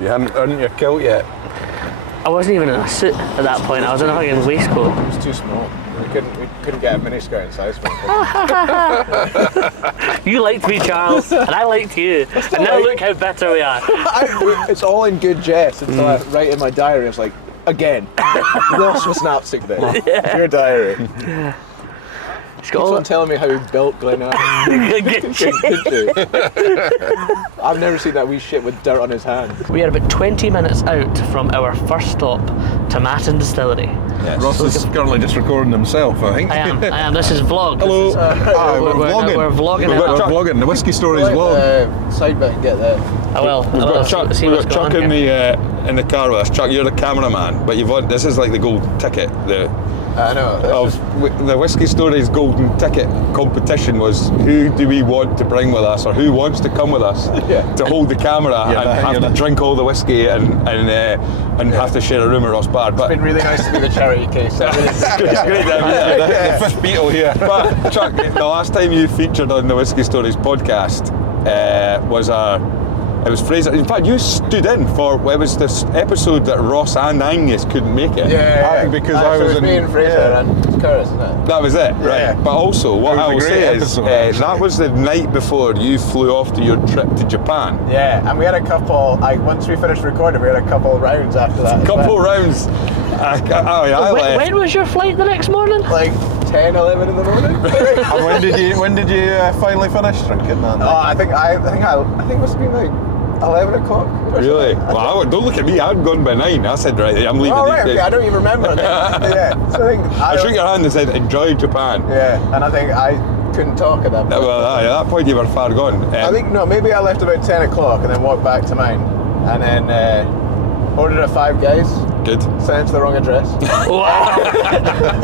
You hadn't earned your kilt yet. I wasn't even in a suit at that point. I was in a fucking waistcoat. It was too small. We couldn't get a miniskirt in size for it. You liked me, Charles, and I liked you. And now look how better we are. It's all in good jest until I write in my diary. It's like, again, Ross was an absolute bit. Yeah. Your diary. He's Keeps on telling me how he built Glenn. I've never seen that wee shit with dirt on his hands. We are about 20 minutes out from our first stop, Tomatin Distillery. Yes. Ross is currently just recording himself, I think. I am. This is vlog. Hello. We're vlogging. We're vlogging. We're vlogging. The Whisky Stories vlog. Side bit and get there. I will. We've got Chuck, see we've what's got going Chuck on in here. the in the car with us. Chuck, you're the cameraman, but you've won. This is like the gold ticket. I know. The Whisky Stories golden ticket competition was who do we want to bring with us, or who wants to come with us to hold the camera and have to drink all the whiskey and have to share a room at Ross Bar. But it's been really nice to be the charity case. It's great to have the fifth Beatle here. But Chuck, the last time you featured on the Whisky Stories podcast it was Fraser. In fact, you stood in for it was this episode that Ross and Angus couldn't make it. Because I was in. Me and Fraser and Curtis, isn't it? That was it, right? But also, what I will say is that was the night before you flew off to your trip to Japan. Yeah, and we had a couple. Once we finished recording, we had a couple rounds after that. Rounds. When was your flight the next morning? Like 10, 11 in the morning. And when did you finally finish drinking that? Oh, I think it must have been like 11 o'clock. Really? Well, don't look at me. I'd gone by 9. I said, right, I'm leaving. Oh, right, okay. I don't even remember. Yeah. So I shook your hand and said, enjoy Japan. Yeah, and I think I couldn't talk at that point. Well, at that point you were far gone. I think, maybe I left about 10 o'clock and then walked back to mine. And then ordered a Five Guys. Good. Sent it to the wrong address. Wow.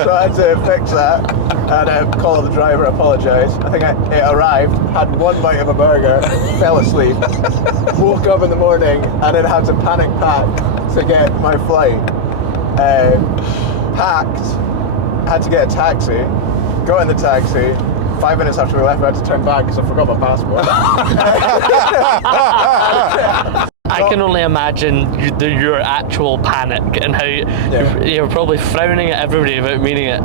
So I had to fix that and call the driver, apologise. I think it arrived, had one bite of a burger, fell asleep, woke up in the morning and then had to panic pack to get my flight. Packed, had to get a taxi, got in the taxi. 5 minutes after we left, I had to turn back because I forgot my passport. I can only imagine your actual panic and how you're probably frowning at everybody about meaning it.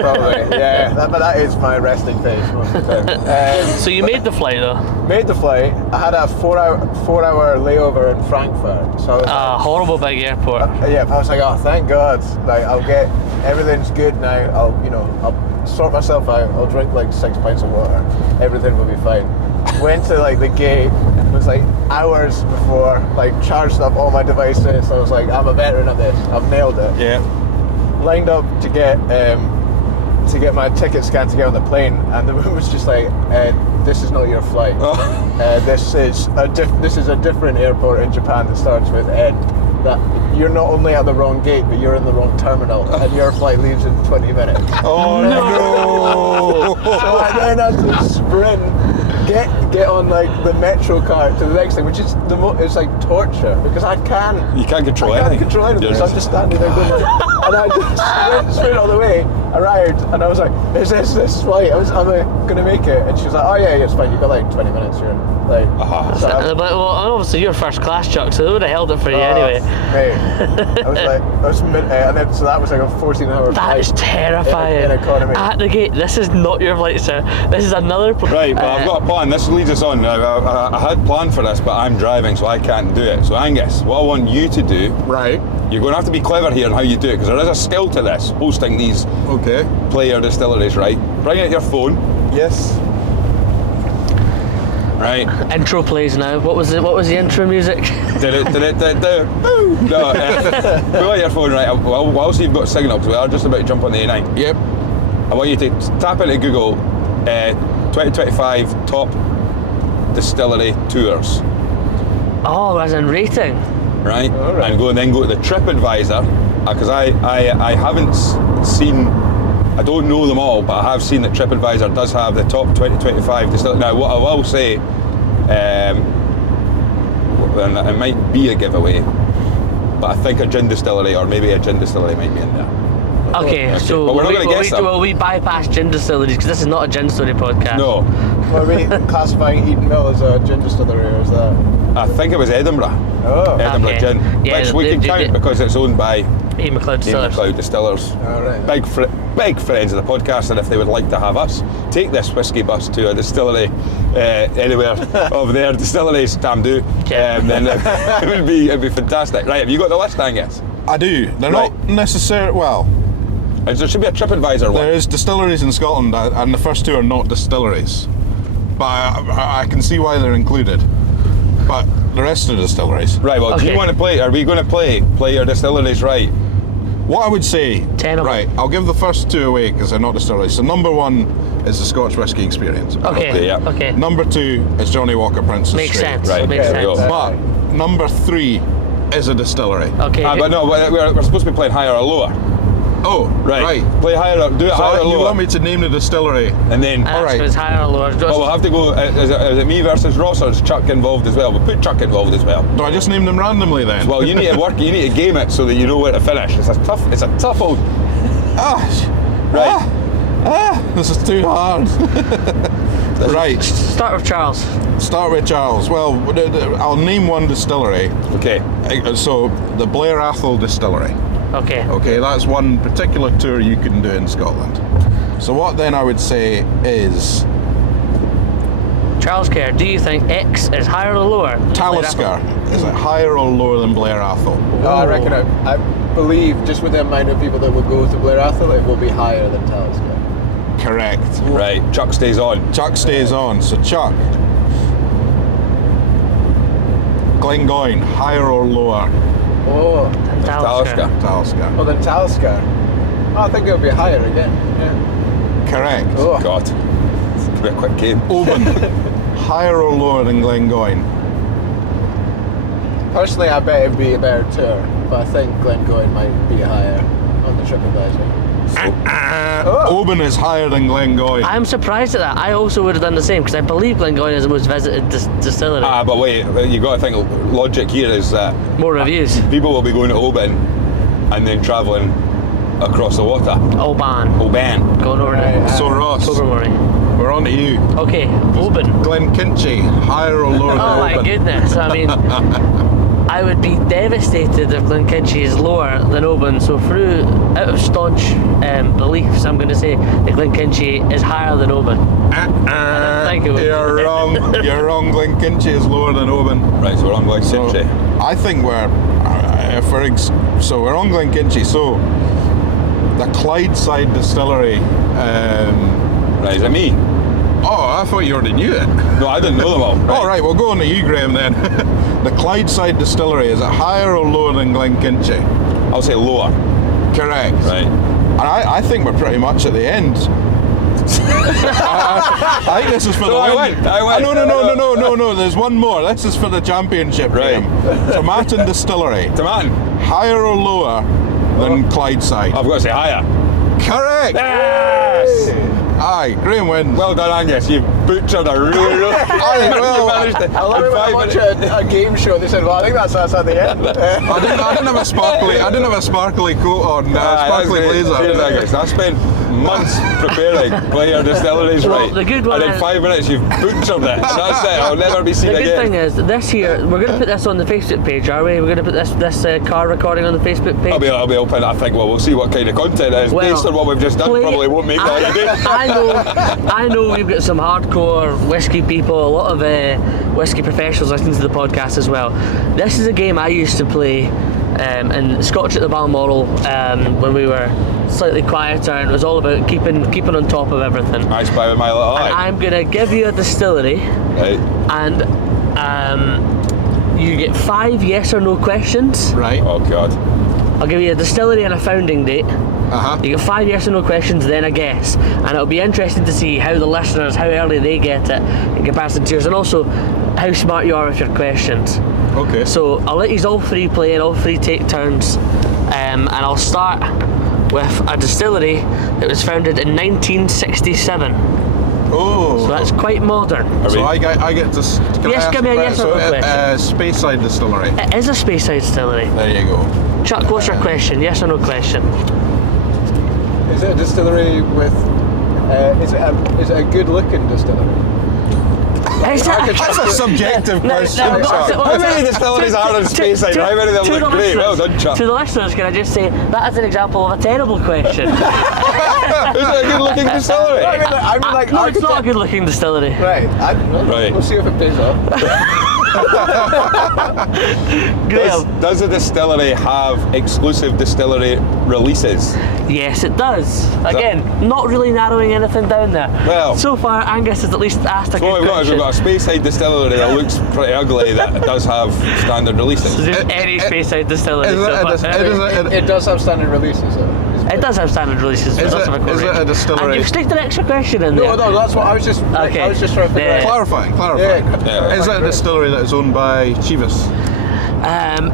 Probably, yeah. But that is my resting face most of the time. So you made the flight though? Made the flight. I had a four hour layover in Frankfurt. So horrible big airport. I was like, oh, thank God. Like, everything's good now. I'll sort myself out. I'll drink like 6 pints of water. Everything will be fine. Went to like the gate. It was like hours before. Like charged up all my devices. I was like, I'm a veteran at this. I've nailed it. Yeah. Lined up to get my ticket scanned to get on the plane, and the woman was just like, "This is not your flight. This is a different airport in Japan that starts with N. That you're not only at the wrong gate, but you're in the wrong terminal, and your flight leaves in 20 minutes." Oh no! So I then had to sprint, get on like the metro card to the next thing, which is it's like torture because you can't control anything. So I'm just standing there going, and I just sprint all the way. Arrived, and I was like, "Is this flight? Am I gonna make it?" And she was like, "Oh yeah, it's fine. You've got like 20 minutes. You're in." Like, but obviously you're first class, Chuck, so they would have held it for you anyway. Mate, and then so that was like a 14-hour flight. That is terrifying. In economy. At the gate, this is not your flight, sir. This is another. Right, but I've got a plan. This leads us on. I had planned for this, but I'm driving, so I can't do it. So Angus, what I want you to do. Right. You're going to have to be clever here in how you do it, because there is a skill to this, hosting these player distilleries, right? Bring out your phone. Yes. Right. Intro plays now. What was the intro music? No, pull out your phone, right? Whilst you've got signal, because we are just about to jump on the A9. Yep. I want you to tap into Google 2025 top distillery tours. Oh, as in rating. Right? Right. And then go to the TripAdvisor, because I haven't seen, I don't know them all, but I have seen that TripAdvisor does have the top 2025 distillery. Now, what I will say, and it might be a giveaway, but I think a gin distillery or maybe a gin distillery might be in there. Okay, so But we're not going to guess them. will we bypass gin distilleries because this is not a gin story podcast? No. Are we classifying Eden Mill as a gin distillery, or is that? I think it was Edinburgh. Oh. Edinburgh Okay. Gin. Yeah, which we can count because it's owned by E. McLeod Distillers. McLeod Distillers. Oh, right. Big friends of the podcast, and if they would like to have us take this whiskey bus to a distillery anywhere of their distilleries, damn do, Yeah. then it'd be fantastic. Right, have you got the list, Angus? I do. They're not necessarily, well, There should be a TripAdvisor one. there is distilleries in Scotland, and the first two are not distilleries. But I can see why they're included. But the rest are distilleries. Right, well, do Okay. you want to play? Are we going to play your distilleries right? What I would say, 10 of them. right, I'll give the first two away because they're not distilleries. So number one is the Scotch Whisky Experience. Okay, yeah. okay. Number two is Johnny Walker Princess Makes Straight. sense. Right, Makes there we sense. go. But number three is a distillery. Okay. But no, we're supposed to be playing higher or lower. Oh, Right. Play higher, do it So higher or you lower. want me to name the distillery? And then, And Alright. if it's higher or lower. Just, well, we'll have to go, is it me versus Ross, or is Chuck involved as well? We'll put Chuck involved as well. Do I just name them randomly then? Well, you need to game it so that you know where to finish. It's a tough old, right? This is too hard. Right, Start with Charles. start with Charles. Well, I'll name one distillery. Okay. So, the Blair Athol Distillery. Okay. Okay, that's one particular tour you can do in Scotland. So what then I would say is Charles Kerr, do you think X is higher or lower? Talisker. Is it higher or lower than Blair Athol? I reckon I believe just with the amount of people that will go to Blair Athol, it will be higher than Talisker. Correct. Right, Chuck stays on. Chuck stays on. So Chuck. Glengoyne, higher or lower? Oh, Talisker. Talisker. well then Talisker. Oh, I think it'll be higher again. Yeah. Correct. Oh. God. It's going to be a quick game. Oban, higher or lower than Glengoyne? Personally, I bet it'd be a better tour, but I think Glengoyne might be higher on the TripAdvisor. Oban is higher than Glengoyne. I'm surprised at that. I also would have done the same because I believe Glengoyne is the most visited distillery. But wait, you got to think, logic here is that More reviews. people will be going to Oban and then travelling across the water. Oban. Oban. Going over Right. to So Ross, Tobermory. we're on to you. Okay, Oban. Glenkinchie, higher or lower than Oh my Oban? goodness. I mean, I would be devastated if Glenkinchie is lower than Oban. So out of staunch beliefs, I'm going to say that Glenkinchie is higher than Oban. think it would. You're wrong. You're wrong. Glenkinchie is lower than Oban. Right, so we're on Glenkinchie. I think we're so we're on Glenkinchie. So the Clydeside Distillery. Right, is it me? Oh, I thought you already knew it. No, I didn't know them all. All right, we'll go on to you, Graham, then. The Clydeside Distillery, is it higher or lower than Glenkinchie? I'll say lower. Correct. Right. And I think we're pretty much at the end. I think this is for So the I win. win, I win. No, there's one more. This is for the championship, Right. Graham. Tomatin Distillery, Tomatin. higher or lower than Clydeside? I've got to say higher. Correct! Yes! Aye, Graham wins. Well done, Angus. You've butchered a really Aye, well, you managed it. I love it when I watch a game show. They said, "Well, I think that's us at the end." I didn't have a sparkly coat on, sparkly blazer. Cheers, Angus. I spent months preparing player distilleries Well, right. the good one and in is- 5 minutes you've butchered it. That's it. I'll never be seen The good again. thing is, this here, we're going to put this on the Facebook page, are we? We're going to put this car recording on the Facebook page. I'll be open. I think. Well, we'll see what kind of content it is. Well, Based on what we've just done, probably won't make that again. I know we've got some hardcore whiskey people, a lot of whiskey professionals listening to the podcast as well. This is a game I used to play in Scotch at the Balmoral when we were slightly quieter, and it was all about keeping on top of everything. I spy with my little And eye. I'm going to give you a distillery, Right. and you get 5 yes or no questions. Right. Oh God. I'll give you a distillery and a founding date. Uh-huh. You get 5 yes or no questions, then a guess. And it'll be interesting to see how the listeners, how early they get it in comparison to yours, and also how smart you are with your questions. Okay. So I'll let you all three play and all three take turns. And I'll start with a distillery that was founded in 1967. Oh. So that's quite modern. So I get to. Can Yes, I ask give me a yes or no so, question. Speyside Distillery. It is a Speyside distillery. There you go. Chuck, what's your question? Yes or no question? Is it a distillery with? Is it a good-looking distillery? That's a subjective question. How many distilleries are on Speyside? How many of them look great? Well done, Chuck. To the listeners, can I just say that is an example of a terrible question? Is it a good-looking distillery? No, it's not a good-looking distillery. Right. Right. We'll see if it pays off. Does the distillery have exclusive distillery releases? Yes, it does. Again, not really narrowing anything down there. Well, so far, Angus has at least asked a good question. We've got a Speyside distillery that looks pretty ugly that does have standard releases. So just any Speyside distillery. It does have standard releases, though. It does have standard releases. Is it a distillery? And you've sticked an extra question in there. No, that's what I was just. Okay. I was just trying to figure out. Clarifying. Yeah. Is it a distillery that is owned by Chivas?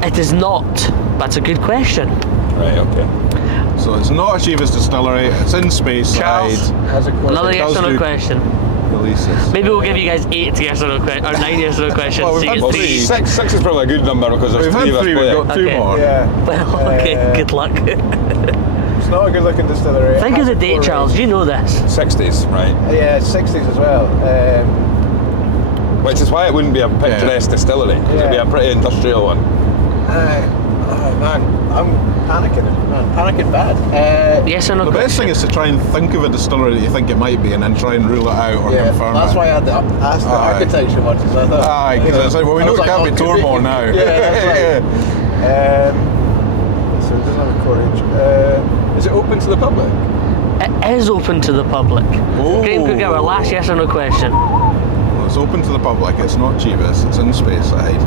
It is not. That's a good question. Right. Okay. So it's not a Chivas distillery. It's in Speyside. Charles, another yes or no question. Releases. Maybe we'll give you guys 8 yes or no questions, or 9 yes or no questions. Well, so you get 3. Six is probably a good number because there's We've had 3. We've got 2 more. Yeah. Well, okay. Good luck. It's not a good-looking distillery. Think of the date, Charles. You know this. 60s, right? Yeah, 60s as well. Which is why it wouldn't be a picturesque distillery. It'd be a pretty industrial one. Oh man, I'm panicking. Panicking bad. Yes or no The question? best thing is to try and think of a distillery that you think it might be and then try and rule it out or confirm that's it. why I had to ask the architecture ones. I thought, Aye, because it's like, well, we know it can't be Tormore now. Yeah, that's right. So it doesn't have a cottage. Is it open to the public? It is open to the public. Oh. Graham Cook, our last yes or no question. Well, it's open to the public. It's not Chivas. It's in Speyside.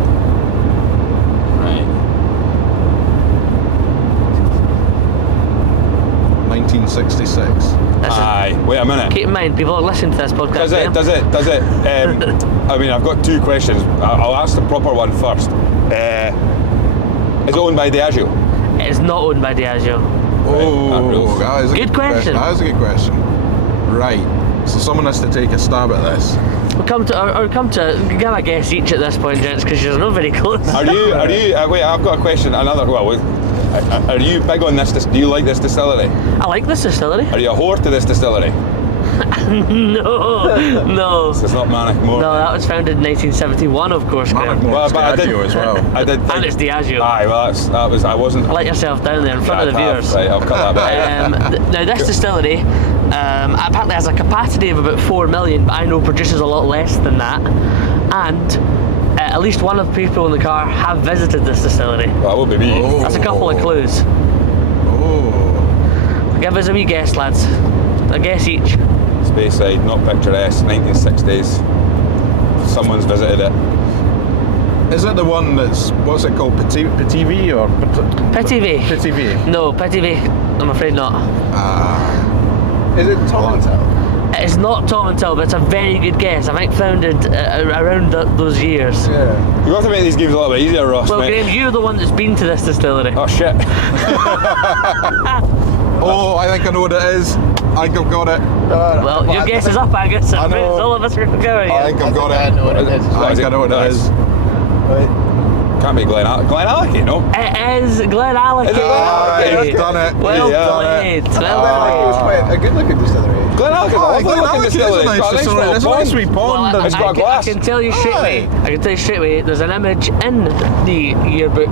Right. 1966. Aye. Wait a minute. Keep in mind, people are listening to this podcast. Does it? I mean, I've got 2 questions. I'll ask the proper one first. Is it owned by Diageo? It is not owned by Diageo. Oh, that is a Good question. That is a good question. Right. So someone has to take a stab at this. We'll come to give a guess each at this point, gents, because you're not very close. Are you? Wait, I've got a question. Are you big on this? Do you like this distillery? I like this distillery. Are you a whore to this distillery? No. It's not Manic More. No, that was founded in 1971, of course, Graham. Well, but Diageo as well. I did. And it's Diageo. Aye, well, that was. I wasn't. Let yourself down there in front of the viewers. Right, I'll cut that bit. Now, this distillery apparently has a capacity of about 4 million, but I know produces a lot less than that. And at least one of the people in the car have visited this distillery. Well, it would be me. That's a couple of clues. Oh. Give us a wee guess, lads. A guess each. Speyside, not picturesque, 1960s. Someone's visited it. Is it the one that's, what's it called, Petit V or? Petit V. Petit V. No, Petit V. I'm afraid not. Is it Tomatin? It's not Tomatin, but it's a very good guess. I think founded around those years. Yeah. You've got to make these games a little bit easier, Ross, Well, mate. Graham, you're the one that's been to this distillery. Oh, shit. Oh, I think I know what it is. I think I've got it. Well, your guess is up, Angus. I know. All of us are going. I think I've got it. I know what it is. I think I know what it is. Can't be Glenallachie, no? It is Glenallachie. Is it Glenallachie? You've done it. Well Yeah. played. It was quite a good-looking distillery. Glenallachie's a lovely looking distillery. It's a nice distillery. It's a nice wee pond. It's got glass. I can tell you straight away. There's an image in the yearbook,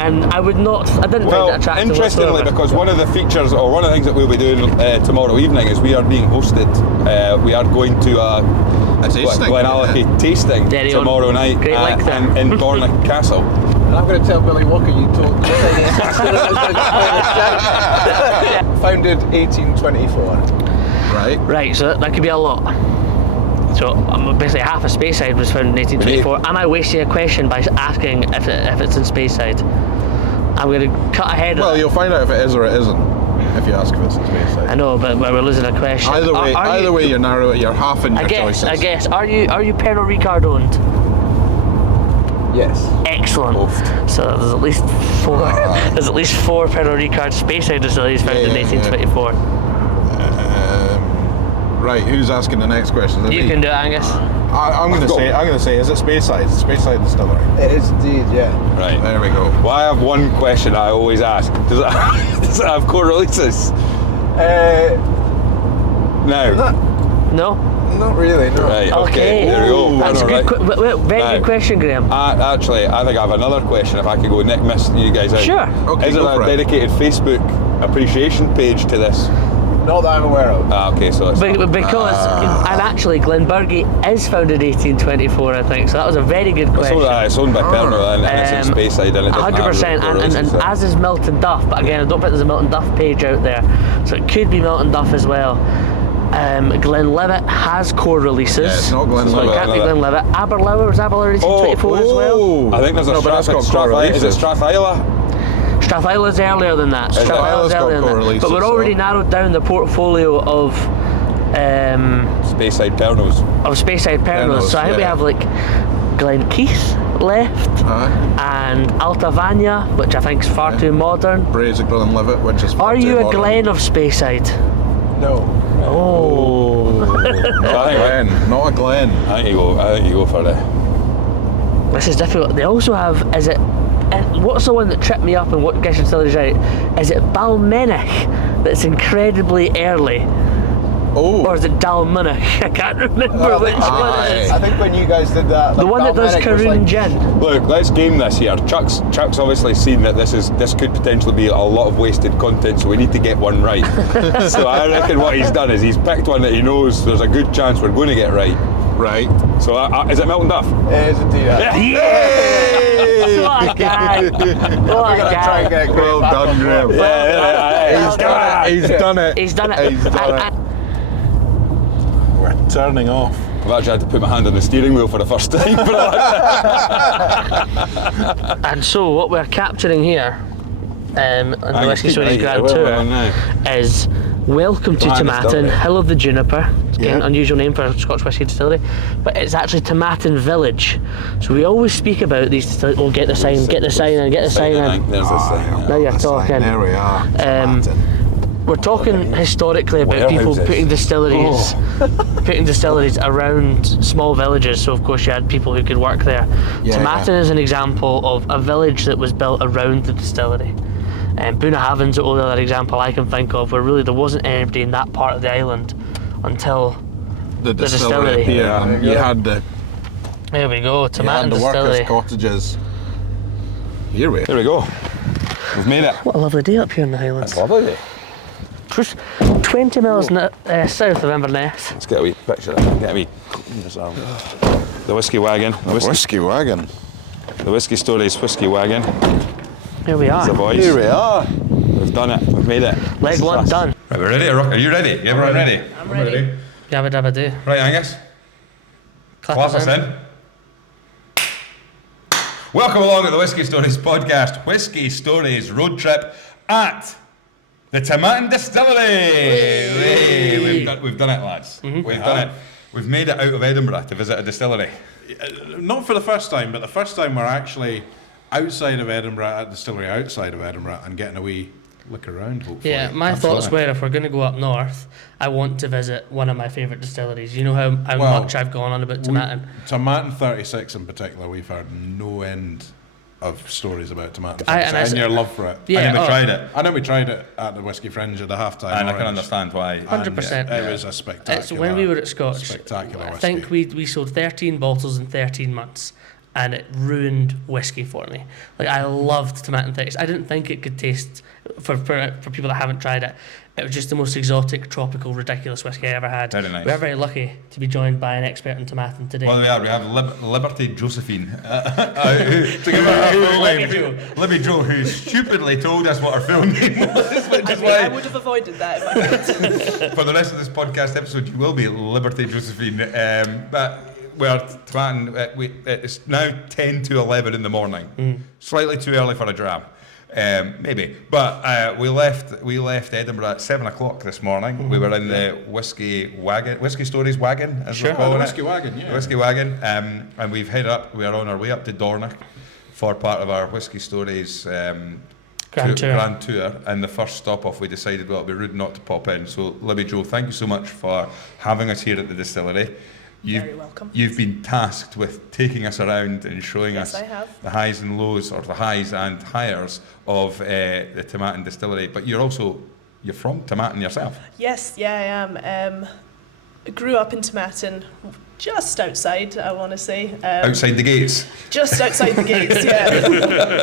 and I didn't find it attractive. Interestingly, whatsoever. because one of the features, or one of the things that we'll be doing tomorrow evening is we are being hosted. We are going to a Glenallachie tasting Very on. tomorrow night Great link there. in Dornoch Castle. And I'm going to tell Billy Walker you told founded 1824. Right. So that could be a lot. So basically half of Speyside was founded in 1824. Am I wasting a question by asking if it's in Speyside? I'm going to cut ahead. Well, you'll find out if it is or it isn't if you ask if it's in Speyside. I know, but we're losing a question. Either way, you're narrow. You're half in your choices. I guess. Are you Pernod Ricard owned? Yes. Excellent. So there's at least 4. There's at least 4 Pernod Ricard Speyside distilleries founded in 1824. Right. Who's asking the next question? You can do it, Angus. I'm going to say. Is it Speyside? It's Speyside Distillery. It is indeed. Yeah. Right. There we go. Well, I have one question I always ask. Does it have core releases? No? Not really, no. Right, okay, there we go. That's a good very good question, Graham. Actually, I think I have another question if I could go. Nick missed you guys out. Sure. Okay, Is there a dedicated Facebook appreciation page to this? Not that I'm aware of. Okay, so it's Because, and actually, Glenburgie is founded 1824, I think, so that was a very good question. It's owned by Pernod and it's in Speyside and it doesn't 100%, and as is Milton Duff, but again, I don't think there's a Milton Duff page out there, so it could be Milton Duff as well. Glenlivet has core releases. Yeah, it's not Glenlivet. So it can't be Glenlivet. Aberlour was Aberlour 1824 as well. I think there's a but that's got core Is it releases. Strathisla? Strathisle's earlier than that. Strathisle's got core releases, But we're already narrowed down the portfolio of Speyside Pernods. Speyside Pernods. So I think we have like Glenkeith left, and Altavania, which I think is far too modern. Braes of Glenlivet, which is far Are too you a modern. Glen of Speyside? No. Oh. Not a Glen. I think you go for the. This is difficult. They also have, what's the one that tripped me up and what gets your distilleries right? Is it Balmenich that's incredibly early? Or is it Dalmunich? I can't remember which one it is. I think when you guys did that, The one that does Caroon Gin. Look, let's game this here. Chuck's obviously seen that this could potentially be a lot of wasted content, so we need to get one right. So I reckon what he's done is he's picked one that he knows there's a good chance we're going to get right. Right. So is it Milton Duff? It is indeed. Yeah! What a guy! What a guy! Try and get Well done, Graham. He's done it. He's done it. He's done it. We're turning off. I've actually had to put my hand on the steering wheel for the first time. And so what we're capturing here on the Whisky Stories Grand Tour is Welcome to Tomatin, Hill of the Juniper. Again, unusual name for a Scotch whisky distillery, but it's actually Tomatin Village. So we always speak about these distilleries. Oh, get the sign in. There's the sign. Now you're talking. There we are. Tomatin. We're talking historically about people putting distilleries around small villages, so of course you had people who could work there. Tomatin is an example of a village that was built around the distillery. Bunnahabhain's the only other example I can think of where really there wasn't anybody in that part of the island until the distillery appeared. You had the There we go, Tomatin Distillery. workers' cottages. Here we go. We've made it. What a lovely day up here in the Highlands. That's lovely. Just 20 miles south of Inverness. Let's get a wee picture of it. Get a wee. The Whisky Wagon. Whisky Wagon. The Whisky Stories Whisky Wagon. Here we are. The boys. Here we are. We've done it. We've made it. Leg one done. Right, we're ready. Are you ready? Everyone ready? I'm ready. Yabba dabba do. Right, Angus. Clap us in. Welcome along to the Whisky Stories podcast. Whisky Stories road trip at the Tomatin Distillery. We've done it, lads. We've done it. We've made it out of Edinburgh to visit a distillery. Not for the first time, but the first time we're actually outside of Edinburgh, at a distillery outside of Edinburgh, and getting a wee look around, hopefully. Yeah, my thoughts were if we're going to go up north, I want to visit one of my favourite distilleries. You know how much I've gone on about Tomatin. Tomatin 36 in particular, we've heard no end of stories about Tomatin 36 and your love for it. Yeah, and then we tried it. I know we tried it at the Whisky Fringe at the half-time And I orange. can understand why. 100%. It was a spectacular. It's when we were at Scotch. Spectacular I whiskey. think we sold 13 bottles in 13 months. And it ruined whiskey for me. Like, I loved Tomatin 36. I didn't think it could taste, for people that haven't tried it, it was just the most exotic, tropical, ridiculous whiskey I ever had. Very nice. We're very lucky to be joined by an expert in Tomatin today. Well, we are. We have Liberty Josephine. To give her her full name. Libby Joe, who stupidly told us what her full name was. Which is why I would have avoided that if I could. for the rest of this podcast episode, you will be Liberty Josephine. But we're Tomatin. It's now 10 to 11 in the morning. Slightly too early for a dram. Maybe, but we left Edinburgh at 7 o'clock this morning. We were in the Whisky Stories wagon, as we're calling it. Whisky Wagon, yeah. Whisky wagon, and we've headed up. We are on our way up to Dornoch for part of our Whisky Stories Grand Tour. And the first stop off, we decided, well, it'd be rude not to pop in. So, Libby Joe, thank you so much for having us here at the distillery. Very welcome. You've been tasked with taking us around and showing us I have. the highs and lows, or the highs and highs of the Tomatin Distillery. But you're also you're from Tomatin yourself. Yes, yeah, I am. Grew up in Tomatin, just outside, I want to say. Outside the gates? Just outside the gates, yeah.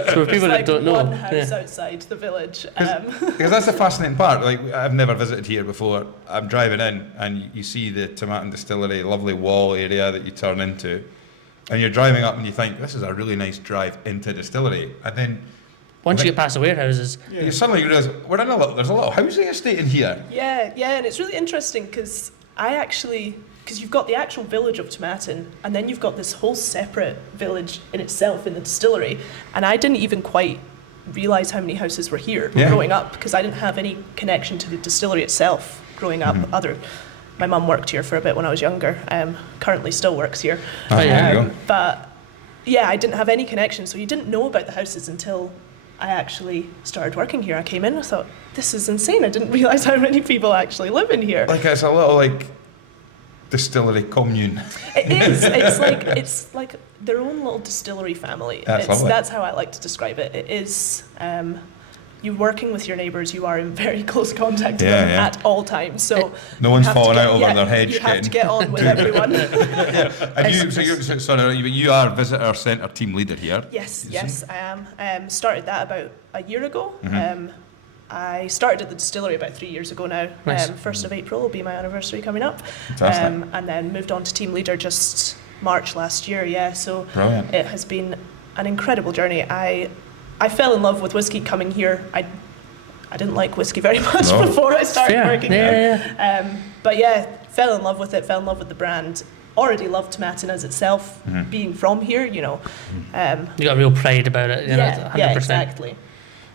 So for people that don't know. One house outside the village. Because that's the fascinating part. Like, I've never visited here before. I'm driving in and you see the Tomatin Distillery, lovely wall area that you turn into. And you're driving up and you think, this is a really nice drive into a distillery. And then once you get past the warehouses, you suddenly realise there's a little housing estate in here. Yeah, and it's really interesting because because you've got the actual village of Tomatin, and then you've got this whole separate village in itself in the distillery, and I didn't even quite realise how many houses were here growing up, because I didn't have any connection to the distillery itself growing up. My mum worked here for a bit when I was younger, currently still works here. But yeah, I didn't have any connection, so you didn't know about the houses until I actually started working here. I came in and I thought, this is insane. I didn't realise how many people actually live in here. Like, it's a little distillery commune. It is. It's like their own little distillery family. That's how I like to describe it. It is. You're working with your neighbours. You are in very close contact with them at all times. So no one's falling out over their hedge. You have to get on with everyone. And you are visitor centre team leader here. Yes, I am. Started that about a year ago. I started at the distillery about 3 years ago now. Nice. 1st of April will be my anniversary coming up. Fantastic. And then moved on to team leader just March last year, So brilliant. It has been an incredible journey. I fell in love with whiskey coming here. I didn't like whiskey very much before I started working here. But yeah, fell in love with it, fell in love with the brand. Already loved Tomatin as itself, being from here, you got a real pride about it. 100%. Yeah, exactly.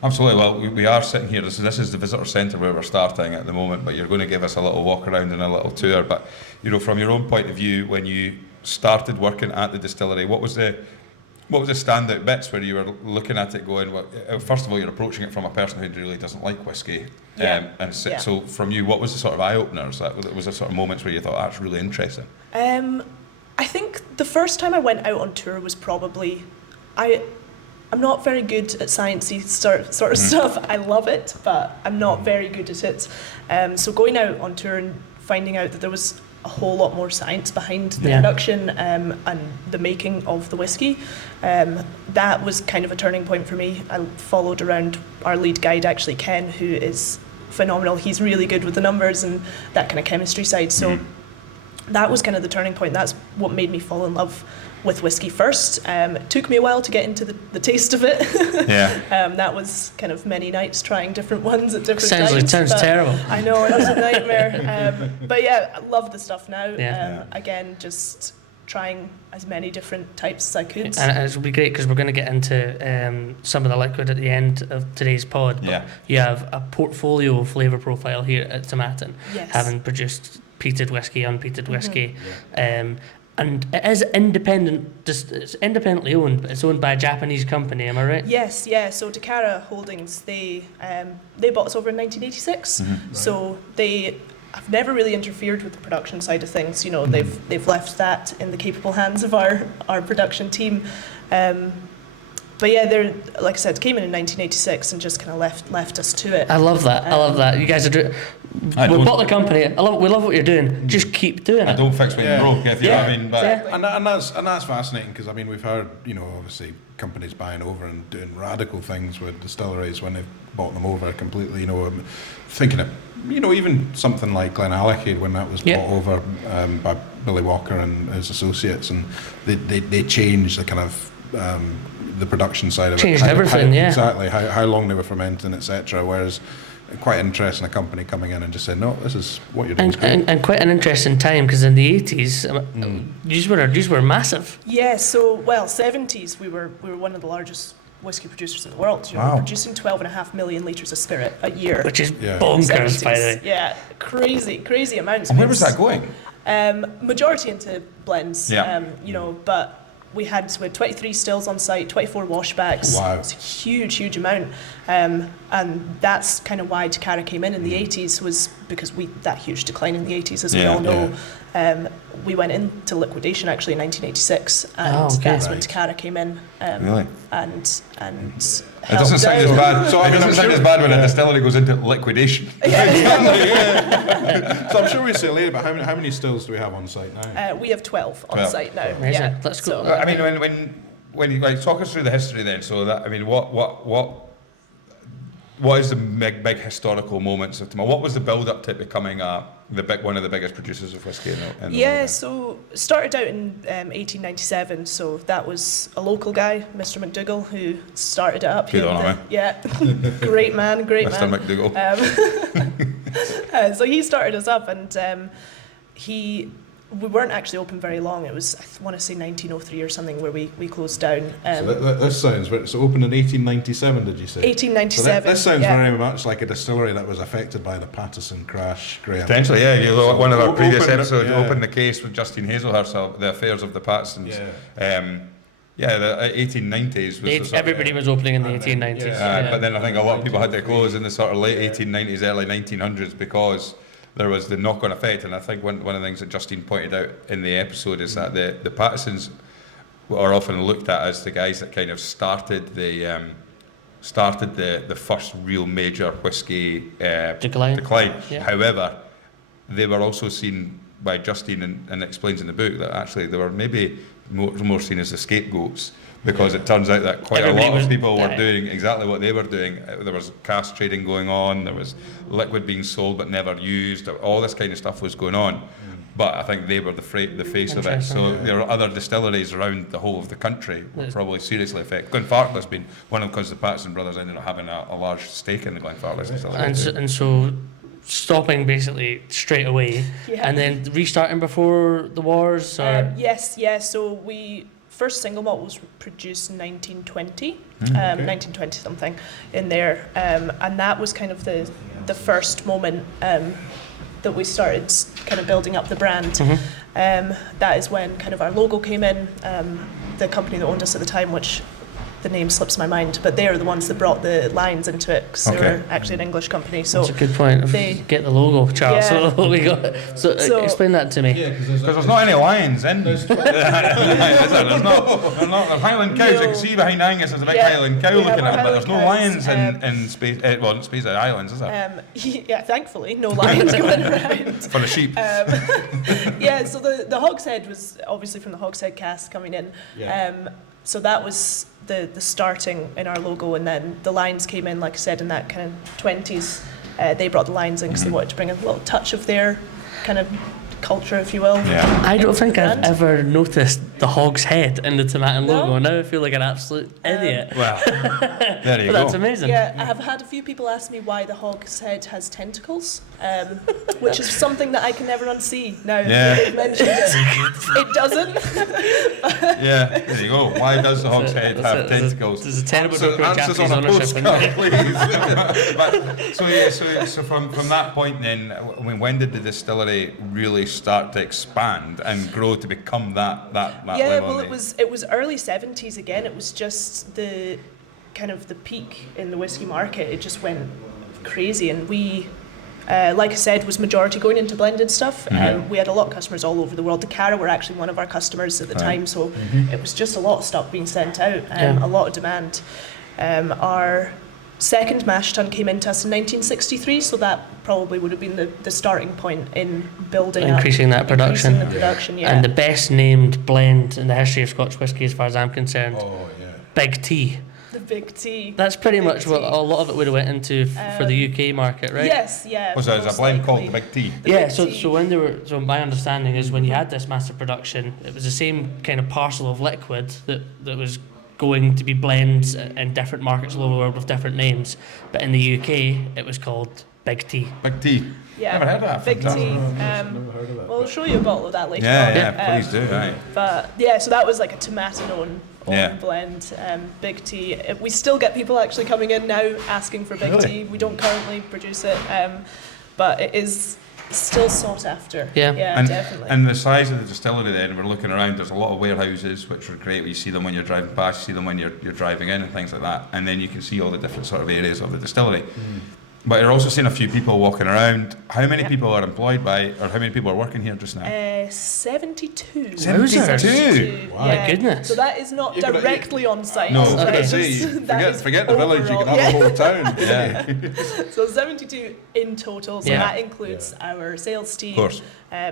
Absolutely. Well, we are sitting here. This is the visitor centre where we're starting at the moment, but you're going to give us a little walk around and a little tour. But from your own point of view, when you started working at the distillery, what was the standout bits where you were looking at it going, well, first of all, you're approaching it from a person who really doesn't like whiskey. So from you, what was the sort of eye-openers? Was there sort of moments where you thought, that's really interesting? I think the first time I went out on tour was probably, I'm not very good at sciencey sort of stuff. I love it, but I'm not very good at it. So going out on tour and finding out that there was a whole lot more science behind the production and the making of the whiskey, that was kind of a turning point for me. I followed around our lead guide, actually Ken, who is phenomenal. He's really good with the numbers and that kind of chemistry side. So that was kind of the turning point. That's what made me fall in love with whiskey first. It took me a while to get into the taste of it. That was kind of many nights trying different ones at different times. Sounds terrible. I know, it was a nightmare. But yeah, I love the stuff now. Again, just trying as many different types as I could. And it'll be great because we're going to get into some of the liquid at the end of today's pod. But you have a portfolio flavour profile here at Tomatin, having produced peated whiskey, unpeated whiskey. And it is it's independently owned, but it's owned by a Japanese company, am I right? Yes, So Takara Holdings, they bought us over in 1986. So they have never really interfered with the production side of things. They've left that in the capable hands of our production team. But yeah, they're, like I said, came in 1986 and just kind of left us to it. I love that. You guys are doing. We bought the company. We love what you're doing. Just keep doing it. Don't fix when you're broke, if you know what I mean. But and that's fascinating because we've heard obviously companies buying over and doing radical things with distilleries when they've bought them over completely. I'm thinking of even something like Glenallachie when that was bought over by Billy Walker and his associates, and they changed the kind of the production side of it. Changed everything, Exactly, how long they were fermenting, etc. Whereas quite interesting, a company coming in and just saying, no, this is what you're doing. And quite an interesting time because in the 80s, these were massive. Yeah, so 70s we were one of the largest whiskey producers in the world. We were producing 12.5 million litres of spirit a year, which is bonkers, by the way. Yeah, crazy amounts. And where was that going? Majority into blends. But we had 23 stills on site, 24 washbacks. Wow. It's a huge amount. And that's kind of why Takara came in the 80s, was because that huge decline in the 80s, as we all know. we went into liquidation actually in 1986, and that's when Takara came in. Really? And it doesn't sound as bad. So it doesn't sound as bad when a distillery goes into liquidation. So I'm sure we say later, but how many stills do we have on site now? We have 12 on site now. Amazing. Yeah. That's cool. So, I mean, when you talk us through the history then. So that, I mean, what is the big historical moments of Tomatin? What was the build up to becoming one of the biggest producers of whiskey in the world? So started out in 1897. So that was a local guy, Mr. McDougall, who started it up. Good on him. Yeah, great man. Mr. McDougall. So he started us up, and we weren't actually open very long. It was, I want to say 1903 or something, where we closed down. So this sounds, so opened in 1897, did you say? 1897. So this sounds very much like a distillery that was affected by the Patterson crash, Graham. Potentially, yeah. One of our previous episodes yeah. opened the case with Justine Hazelhurst, the affairs of the Pattersons. Yeah. The 1890s was everybody was opening in the 1890s. But then I think a lot of people had to close in the sort of late 1890s, early 1900s because there was the knock-on effect. And I think one of the things that Justine pointed out in the episode is that the Pattersons are often looked at as the guys that kind of started the first real major whiskey decline. Yeah. However, they were also seen by Justine and explains in the book that actually they were maybe more seen as the scapegoats, because it turns out that quite a lot of people were doing exactly what they were doing. There was cask trading going on, there was liquid being sold but never used, all this kind of stuff was going on. But I think they were the face of it. So there are other distilleries around the whole of the country were probably seriously affected. Glenfarclagh's been one of them, because the Patterson brothers ended up having a large stake in the Glenfarclagh's distillery. And so stopping basically straight away, and then restarting before the wars? Or? Yes. So first single malt was produced in 1920, 1920 something in there, and that was kind of the first moment that we started kind of building up the brand. That is when kind of our logo came in. The company that owned us at the time, which the name slips my mind, but they are the ones that brought the lines into it, because they were actually an English company. So that's a good point. Get the logo, Charles. Yeah. So we got. So explain that to me. Yeah, because there's not any lions in. There's not Highland cows. You can see behind Angus there's a big Highland cow looking at it, but there's no lions in space. Well, in Space Islands, is there? Yeah, thankfully, no lions going around. For the sheep. So the hogshead was obviously from the hogshead cask coming in. So that was the starting in our logo, and then the lines came in, like I said, in that kind of 20s. They brought the lines in because they wanted to bring a little touch of their kind of culture, if you will. I don't think I've ever noticed the hog's head in the Tomatin logo. Now I feel like an absolute idiot. Well, there you go. That's amazing. Yeah, I have had a few people ask me why the hog's head has tentacles, which is something that I can never unsee. Now that they've mentioned it, it doesn't. There you go. Why does the hog's head have tentacles? There's a terrible answers on a postcard, please. So from that point then, I mean, when did the distillery really start to expand and grow to become that level? Well, it was early 70s again. It was just the kind of the peak in the whiskey market. It just went crazy, and we, like I said, was majority going into blended stuff. We had a lot of customers all over the world. Takara were actually one of our customers at the time, so it was just a lot of stock being sent out, a lot of demand. Our second mash tun came into us in 1963, so that probably would have been the starting point in increasing the production. And the best named blend in the history of Scotch whisky, as far as I'm concerned, Big T. The Big T. That's pretty much what a lot of it would have went into for the UK market, right? Yes, yeah. Was there a blend called the Big T? So when so my understanding is when you had this massive production, it was the same kind of parcel of liquid that was going to be blends in different markets all over the world with different names, but in the UK it was called Big T. Big T. Yeah, never heard of that. Big T. Never heard of that. Well, I'll show you a bottle of that later on. Yeah, please do. But so that was like a Tomatin own blend, Big T. We still get people actually coming in now asking for Big T. We don't currently produce it, but it is still sought after. Yeah, definitely. And the size of the distillery then, we're looking around, there's a lot of warehouses which are great. You see them when you're driving past, you see them when you're driving in and things like that. And then you can see all the different sort of areas of the distillery. But you're also seeing a few people walking around. How many people are employed by, or how many people are working here just now? 72. 72? Wow. My goodness. So that is not directly on site. No, That okay. is Forget the village, you can have a whole town. Yeah. So 72 in total, so that includes our sales team,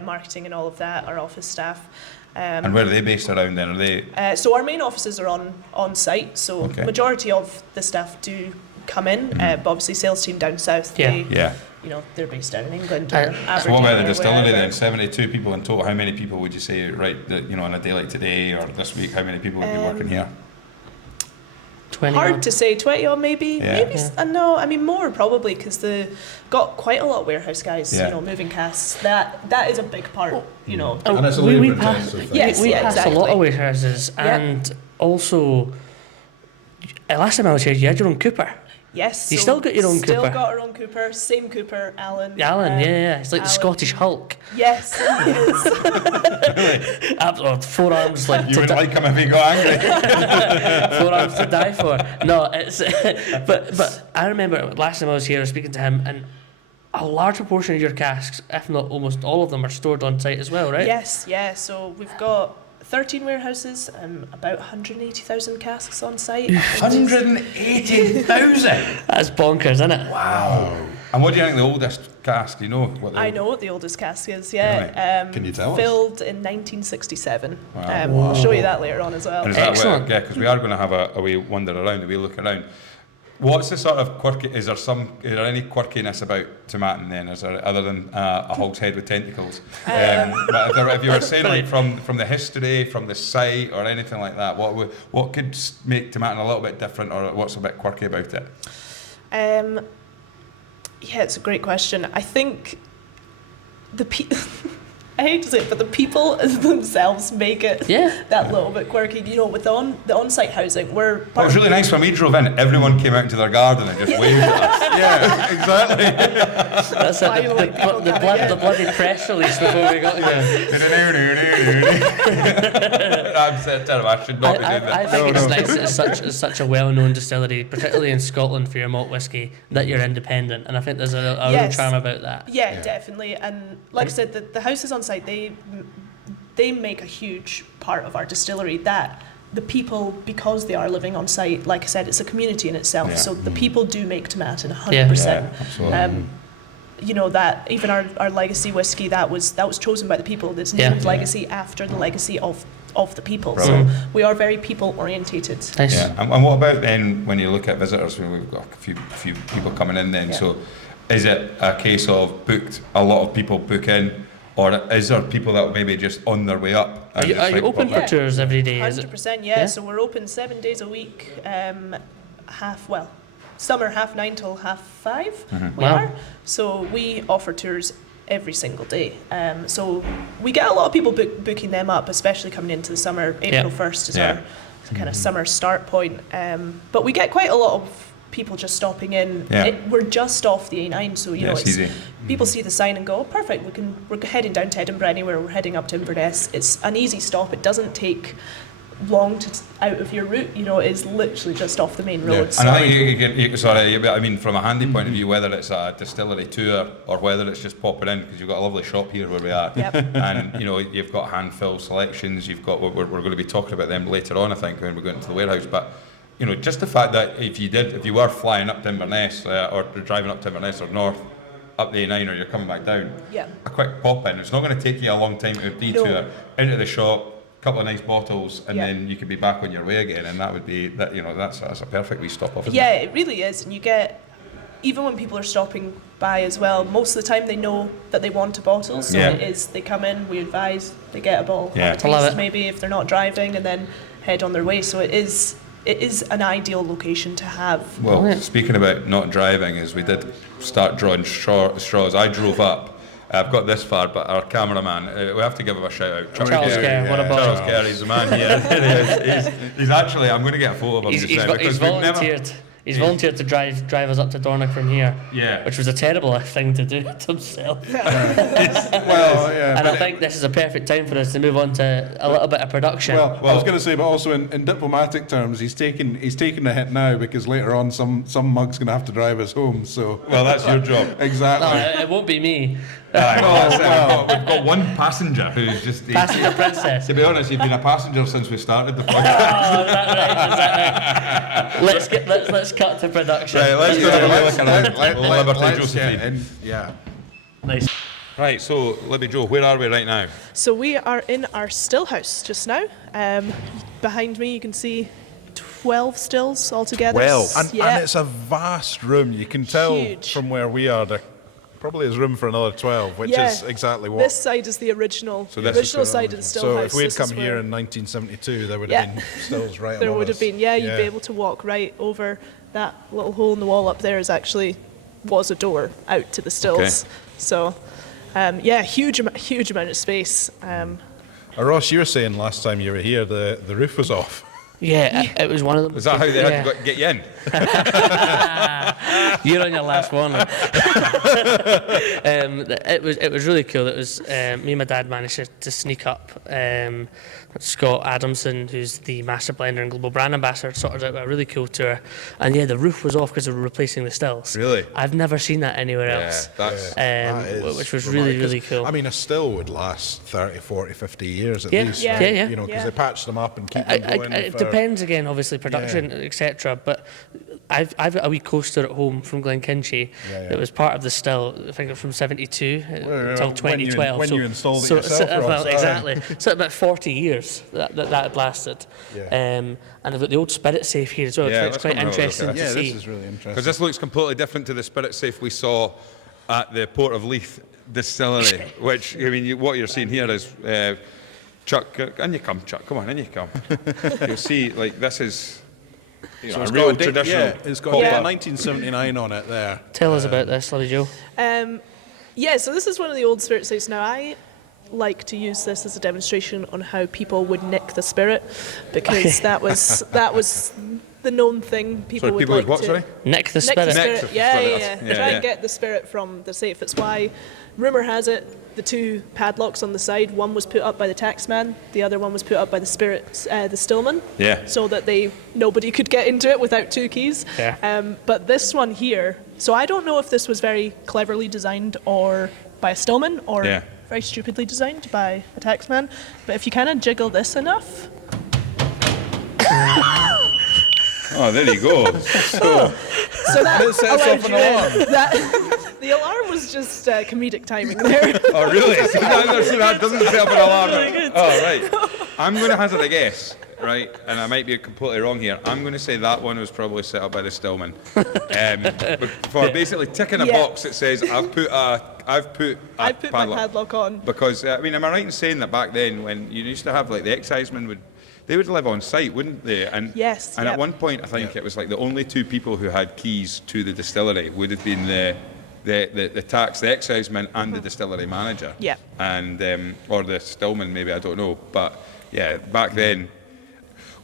marketing and all of that, our office staff. And where are they based around then? Are they? So our main offices are on site, so majority of the staff do come in, but obviously sales team down south, they're based down in England. Or so what about the distillery then? 72 people in total. How many people would you say, on a day like today or this week, how many people would be working here? 20 hard to say, 20 or maybe no, I mean more probably, because they got quite a lot of warehouse guys, moving casks. That is a big part, And it's a labour intensive thing. We pass a lot of warehouses, and also last time I was here, you had your own cooper. Yes. You still got your own Still cooper. got our own cooper. Same cooper, Alan. Alan, it's like the Scottish Hulk. Yes, he is. Absolutely, 4 arms like. You would like him if he got angry. 4 arms to die for. No, it's. But I remember last time I was here, I was speaking to him, and a large proportion of your casks, if not almost all of them, are stored on site as well, right? Yes, yeah. So we've got 13 warehouses and about 180,000 casks on site. 180,000? That's bonkers, isn't it? Wow. And what do you think the oldest cask, do you know? I know what the oldest cask is, Can you tell us? Filled in 1967. Wow. I'll show you that later on as well. And is Excellent. Because we are going to have a wee wander around, a wee look around. What's the sort of quirky? Is there any quirkiness about Tomatin then? Is there, other than a hog's head with tentacles? But if you were saying like from the history, from the site, or anything like that, what could make Tomatin a little bit different, or what's a bit quirky about it? It's a great question. I think I hate to say it, but the people themselves make it that little bit quirky. With the on-site housing, it was really nice when we drove in. Everyone came out into their garden and just waved at us. Yeah, exactly. That's the bloody press release before we got here. I'm terrible. I should not be doing that. I think it's nice. It's such a well-known distillery, particularly in Scotland for your malt whiskey, that you're independent, and I think there's a real charm about that. Yeah, definitely. And like I said, the houses on site, they make a huge part of our distillery. That the people, because they are living on site, like I said, it's a community in itself. So the people do make Tomatin 100%. Absolutely. That even our legacy whiskey, that was chosen by the people. It's named legacy after the legacy of the people. Brilliant. So we are very people orientated. Nice. Yeah. And what about then when you look at visitors? We've got a few people coming in then. So is it a case of a lot of people book in? Or is there people that maybe just on their way up? Are you open for tours every day? 100%, So we're open 7 days a week, some are 9:30 till 5:30. We are. So we offer tours every single day. So we get a lot of people booking them up, especially coming into the summer. April 1st is our kind of summer start point. But we get quite a lot of people just stopping in. We're just off the A9, so it's easy. People see the sign and go, oh, perfect, we're heading down to Edinburgh anywhere, we're heading up to Inverness. It's an easy stop. It doesn't take long out of your route. It's literally just off the main road. And I think from a handy point of view, whether it's a distillery tour or whether it's just popping in, because you've got a lovely shop here where we are, and you've got handful selections. You've got we're going to be talking about them later on, I think, when we go into the warehouse, but. Just the fact that if you were flying up to Inverness or driving up to Inverness or north, up the A9, or you're coming back down, a quick pop in. It's not going to take you a long time to detour into the shop, a couple of nice bottles, and then you could be back on your way again. And that would be that. That's a perfect wee stop off. It really is. And you get, even when people are stopping by as well, most of the time they know that they want a bottle. So it is, they come in, we advise, they get a bottle, have a taste maybe if they're not driving, and then head on their way. So it is an ideal location to have. Well, speaking about not driving, is we did start drawing straws. I drove up. I've got this far, but our cameraman, we have to give him a shout out. Charles Kerr, what about Charles Kerr? He's the man here. He's actually, I'm going to get a photo of him He's volunteered. He's volunteered to drive us up to Dornoch from here. Yeah. Which was a terrible thing to do to himself. Well, yeah. And I think this is a perfect time for us to move on to a little bit of production. Well, I was going to say, but also in diplomatic terms, he's taking the hit now because later on some mug's going to have to drive us home. So Well, that's your job. exactly. No, it won't be me. We've got one passenger who's just... Passenger princess. To be honest, you've been a passenger since we started the podcast. Oh, right. Let's cut to production. Right, let's do a Liberty Let's Josephine. get in. Yeah. Nice. Right, so Libby Joe, where are we right now? So we are in our still house just now. Behind me you can see 12 stills altogether. And Yeah. it's a vast room. You can tell Huge. from where we are, there probably is room for another 12, which Yeah. is exactly what. This side is the original, this is side of the still So house. if we had This come is here where- in 1972, there would have Yeah. been stills right there above would us. have been, you'd be able to walk right over that little hole in the wall up there was a door out to the stills. Okay. So, huge amount of space. Ross, you were saying last time you were here, the roof was off. Yeah, it was one of them. Is that how they had to get you in? You're on your last one. It was really cool. It was me and my dad managed to sneak up. Scott Adamson, who's the master blender and global brand ambassador, sorted out a really cool tour. And yeah, the roof was off because they were replacing the stills. Really? I've never seen that anywhere else. That's... That is Which was remarkable, really 'cause, cool. I mean, a still would last 30, 40, 50 years at Yeah. least, Yeah. right? Yeah, yeah. You know, because Yeah. they patch them up and keep them going. It for- depends again, obviously, production, etc. But I've got a wee coaster at home from Glenkinchie that was part of the still. I think it was from '72 until 2012. when you installed it yourself, well, Ross, aye. exactly. So about 40 years that had lasted. Yeah. And I've got the old spirit safe here as well. Yeah, It's let's quite come and have a look interesting at to Yeah, see. this is really interesting. Because this looks completely different to the spirit safe we saw at the Port of Leith Distillery, which, I mean, what you're seeing here is... Chuck, in you come, Chuck. Come on, in you come. You'll see, like, this is a real traditional. Yeah, it's got copper. 1979 on it there. Tell us about this, Lily Joe. So this is one of the old spirit safes. Now I like to use this as a demonstration on how people would nick the spirit, because that was the known thing people Sorry, would people like would what, to sorry? Nick the nick spirit. the spirit. Nick the Yeah, spirit. yeah. Yeah, Try yeah. and get the spirit from the safe. It's why, rumour has it, the two padlocks on the side, one was put up by the taxman, the other one was put up by the the stillman. Yeah. So that nobody could get into it without two keys. Yeah. But this one here, so I don't know if this was very cleverly designed or by a stillman or Yeah. very stupidly designed by a taxman, but if you kind of jiggle this enough. Oh, there you go. So that It sets allowed off an you in. alarm. The alarm was just comedic timing there. Oh, really? So that doesn't set up an alarm. Oh, right. I'm going to hazard a guess, right? And I might be completely wrong here. I'm going to say that one was probably set up by the stillman. For basically ticking a Yeah. box that says, I've put I put my padlock on. Because, I mean, am I right in saying that back then when you used to have, like, the excisemen they would live on site, wouldn't they? And Yes, And yep. at one point, I think it was like the only two people who had keys to the distillery would have been the tax, the exciseman, and the distillery manager. Yeah. And or the stillman, maybe, I don't know. But yeah, back then.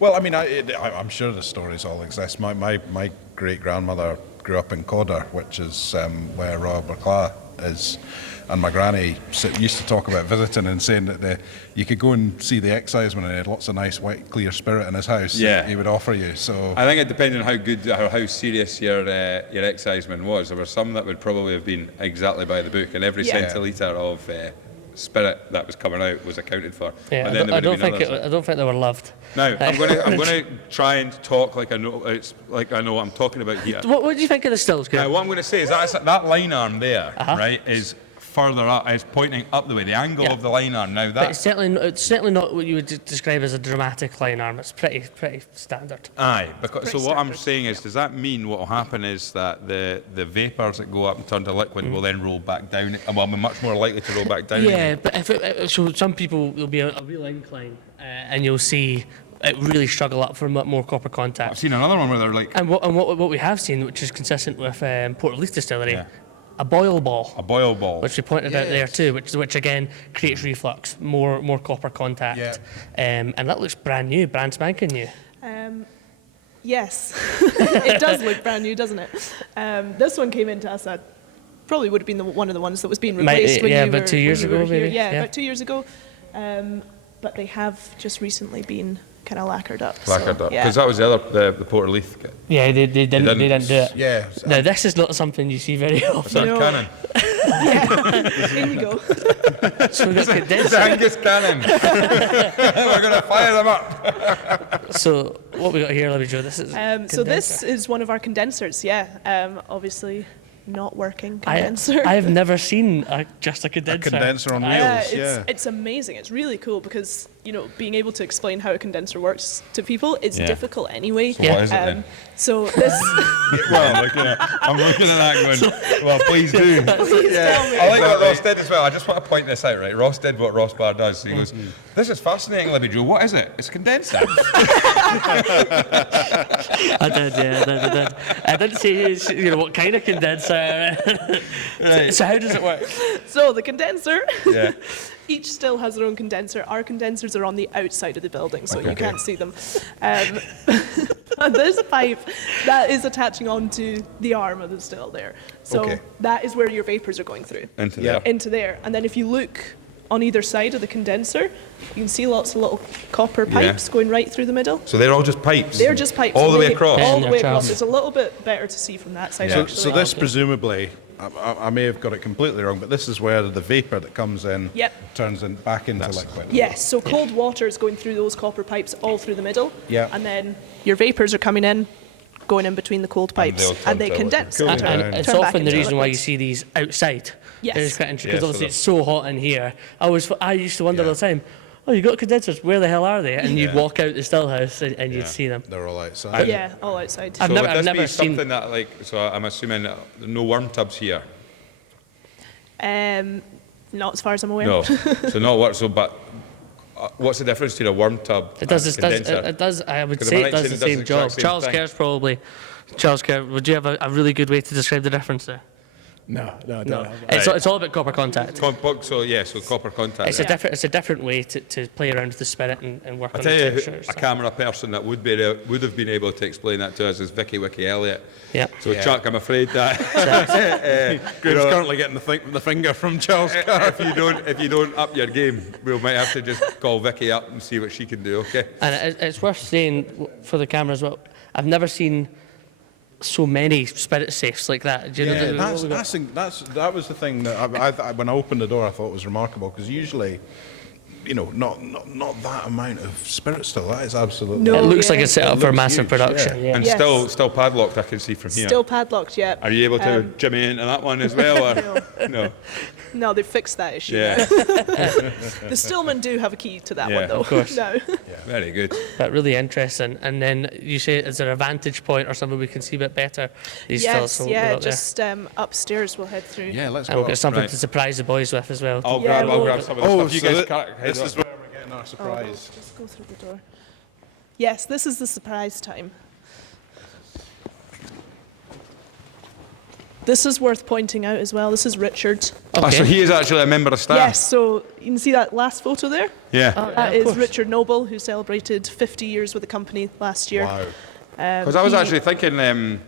Well, I mean, I'm sure the stories all exist. My great grandmother grew up in Codder, which is where Royal Burclaw is, and my granny used to talk about visiting and saying that you could go and see the exciseman and he had lots of nice white clear spirit in his house. Yeah. that he would offer you. So I think it depended on how good or how serious your exciseman was. There were some that would probably have been exactly by the book, and every Yeah. centilitre of spirit that was coming out was accounted for. Yeah, And then there I would have don't been think others. I don't think they were loved. Now I'm going to try and talk like I know what I'm talking about here. What do you think of the stills? Now what I'm going to say is that line arm there, right, is further up, is pointing up the way. The angle Yeah. of the line arm. Now But that it's certainly not what you would describe as a dramatic line arm. It's pretty standard. Aye, because so Pretty what I'm standard, saying is, does that mean what will happen is that the vapours that go up and turn to liquid will then roll back down? Well, I'm much more likely to roll back down. Yeah, but so some people will be a real incline, and you'll see it really struggle up for more copper I've contact. seen another one where they're like And what we have seen, which is consistent with Port of Leith Distillery, Yeah. a boil ball. a boil ball. Which we pointed out there too, which again creates reflux, more copper contact, Yeah. and that looks brand new, brand spanking new. Yes, it does look brand new, doesn't it? This one came into us at probably would have been one of the ones that was being replaced when you were about 2 years when you ago, were here. maybe. Yeah, about 2 years ago. But they have just recently been kind of lacquered up. Lacquered up. Yeah. Because that was the other, the Portleith kit. Yeah, they didn't do it. Yeah. Now this is not something you see very Is often. that No. cannon? In you go. So we got It's condenser. Angus cannon. We're going to fire them up. So what we got here, let me show. This is So this is one of our condensers. Yeah, obviously not working condenser. I have never seen just a condenser. Condenser on Yeah, wheels. it's amazing. It's really cool because being able to explain how a condenser works to people is difficult anyway. So what is it then? So this. Well, I'm looking at that going, well, please do. Please tell me. I like what Ross did as well. I just want to point this out, right? Ross did what Ross Barr does. He goes, this is fascinating, Libby Joe. What is it? It's a condenser. I did. I didn't say what kind of condenser. Right. So how does it work? So the condenser. Yeah. Each still has their own condenser. Our condensers are on the outside of the building, so you can't see them. And this pipe, that is attaching onto the arm of the still there. So that is where your vapours are going through. Into there. Into there. And then if you look on either side of the condenser, you can see lots of little copper pipes going right through the middle. So they're all just pipes? They're just pipes. All the way They- across? All the way Yeah. across. It's a little bit better to see from that side, Yeah. actually. So this presumably, I may have got it completely wrong, but this is where the vapour that comes in turns back into liquid. Yes, so cold water is going through those copper pipes all through the middle. Yeah. And then your vapours are coming in, going in between the cold pipes, they'll turn and they to liquid. condense. Cool. and turn- And it's turn back often the into reason why you liquids. see these outside. Yes. It's quite interesting because Yeah, obviously it's so hot in here. I used to wonder all the time, oh, you got condensers, where the hell are they? And you'd walk out the still house and you'd see them. They're all outside. Yeah, all outside. I've So never- would this I've be never seen- something that, so I'm assuming no worm tubs here? Not as far as I'm aware. No. So not work, but what's the difference between a worm tub It does. and a condenser? It does. I would 'Cause say am I it right does saying the it same does the job. exact same Charles thing? Kerr's probably. Charles Kerr, would you have a really good way to describe the difference there? No, I don't. It's all about copper contact. So copper contact. It's a different way to play around with the spirit and work I on tell the you, textures. a camera person that would have been able to explain that to us is Vicky Elliott. Yeah. So Chuck, I'm afraid that Graham's currently getting the finger from Charles Carr. if you don't up your game, we might have to just call Vicky up and see what she can do. Okay. And it's worth saying for the camera as well. I've never seen so many spirit safes like that. Do you know That was the thing that I when I opened the door, I thought was remarkable because usually, not that amount of spirit still. That is absolutely. No. It looks like yeah. it's set up It for looks massive huge, production. yeah. Yeah. And Yes. still padlocked, I can see from here. Still padlocked, yeah. Are you able to jimmy into that one as well? Or? No. No, they've fixed that issue. Yeah. The Stillmen do have a key to that Yeah, one, though. of course. No. Very good. But really interesting. And then you say, is there a vantage point or something we can see a bit better? These Yes, stills, so we'll go yeah, up there. just upstairs we'll head through. Yeah, let's And go. we'll get something Right. to surprise the boys with as well. I'll Yeah, grab well- some of the stuff. You so guys this head is up. where we're getting our surprise. Just go through the door. Yes, this is the surprise time. This is worth pointing out as well. This is Richard. Oh, so he is actually a member of staff. Yes, so you can see that last photo there? Yeah. That of is course. Richard Noble, who celebrated 50 years with the company last year. Wow. Because I was he- actually thinking.